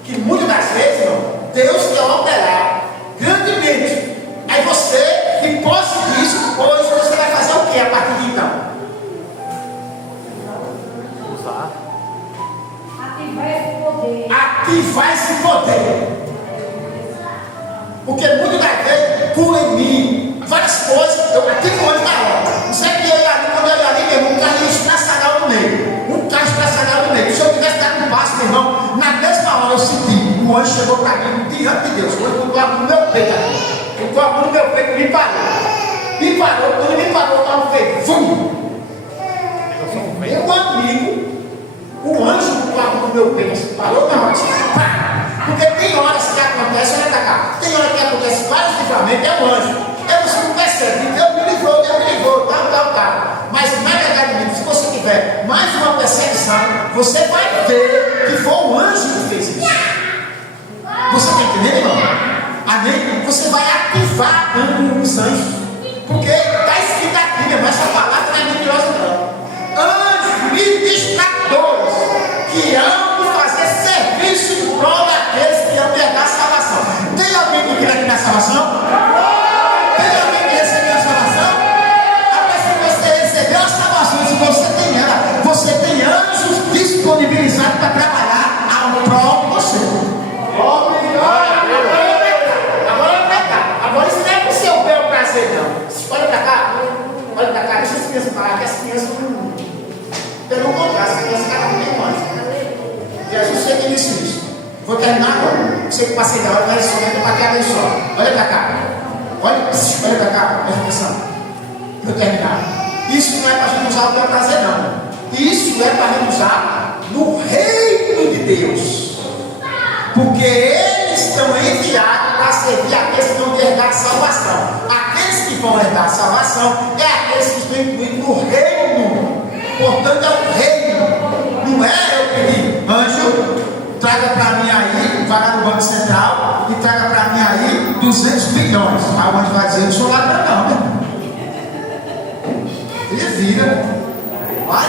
Que muitas das vezes, irmão, Deus quer operar grandemente. Aí você, que posse disso, hoje você vai fazer o que a partir de então? Usar. Ativar esse poder. Porque muitas das vezes, pula em mim, várias coisas, eu ativo antes da hora. Não sei que eu ia ali, quando eu ia ali mesmo, um carro ia estraçalhar no meio. Um carro estraçalhar no meio. Se eu tivesse dado um passo, meu irmão, na mesma hora eu senti, o anjo chegou para mim, diante de Deus, quando eu coloco no meu peito aqui. Eu coloco no meu peito, me parou. Me parou, quando me parou, eu estava feito. Vum! Meu amigo, o anjo coloca no meu peito, assim, parou na hora, pá! Porque tem horas que acontece, olha pra cá, tem horas que acontece vários livramentos, é o anjo. Você não percebe, Deus me livrou, tal. Mas na verdade, se você tiver mais uma percepção, você vai ver que foi o anjo que fez isso. Você está entendendo, irmão? Amém? Você vai ativar os anjos. Porque está escrito aqui, meu irmão, essa palavra não é mentirosa, não. Anjos ministradores que hão de fazer serviço em prol daqueles que hão de herdar a salvação. Tem alguém que quer aqui na salvação? Tem alguém que recebeu a salvação? Agora, se você recebeu a salvação, se você tem ela, você tem anjos disponibilizados para trabalhar ao prol de você. Agora isso não é para o seu bel prazer, não. Olha pra cá, deixa as crianças falar, que as crianças não. Pelo contrário, as crianças cada um tem um anjo. Jesus sempre disse isso. Vou terminar agora. Você que passei da hora, mas só vai para cá, só. Olha pra cá. Olha pra cá, presta atenção. Vou terminar. Isso não é para a gente usar o bel prazer, não. Isso é para a gente usar no reino de Deus. Porque eles estão enviados para servir aqueles que vão herdar a salvação. Aqueles que vão herdar a salvação é aqueles que estão incluídos no reino. Portanto, é o reino. Não é eu pedir, anjo, traga para mim aí, vai lá no Banco Central e traga para mim aí 200 bilhões. Aí o anjo vai dizer, não sou ladrão não, né? Ele vira. Vai,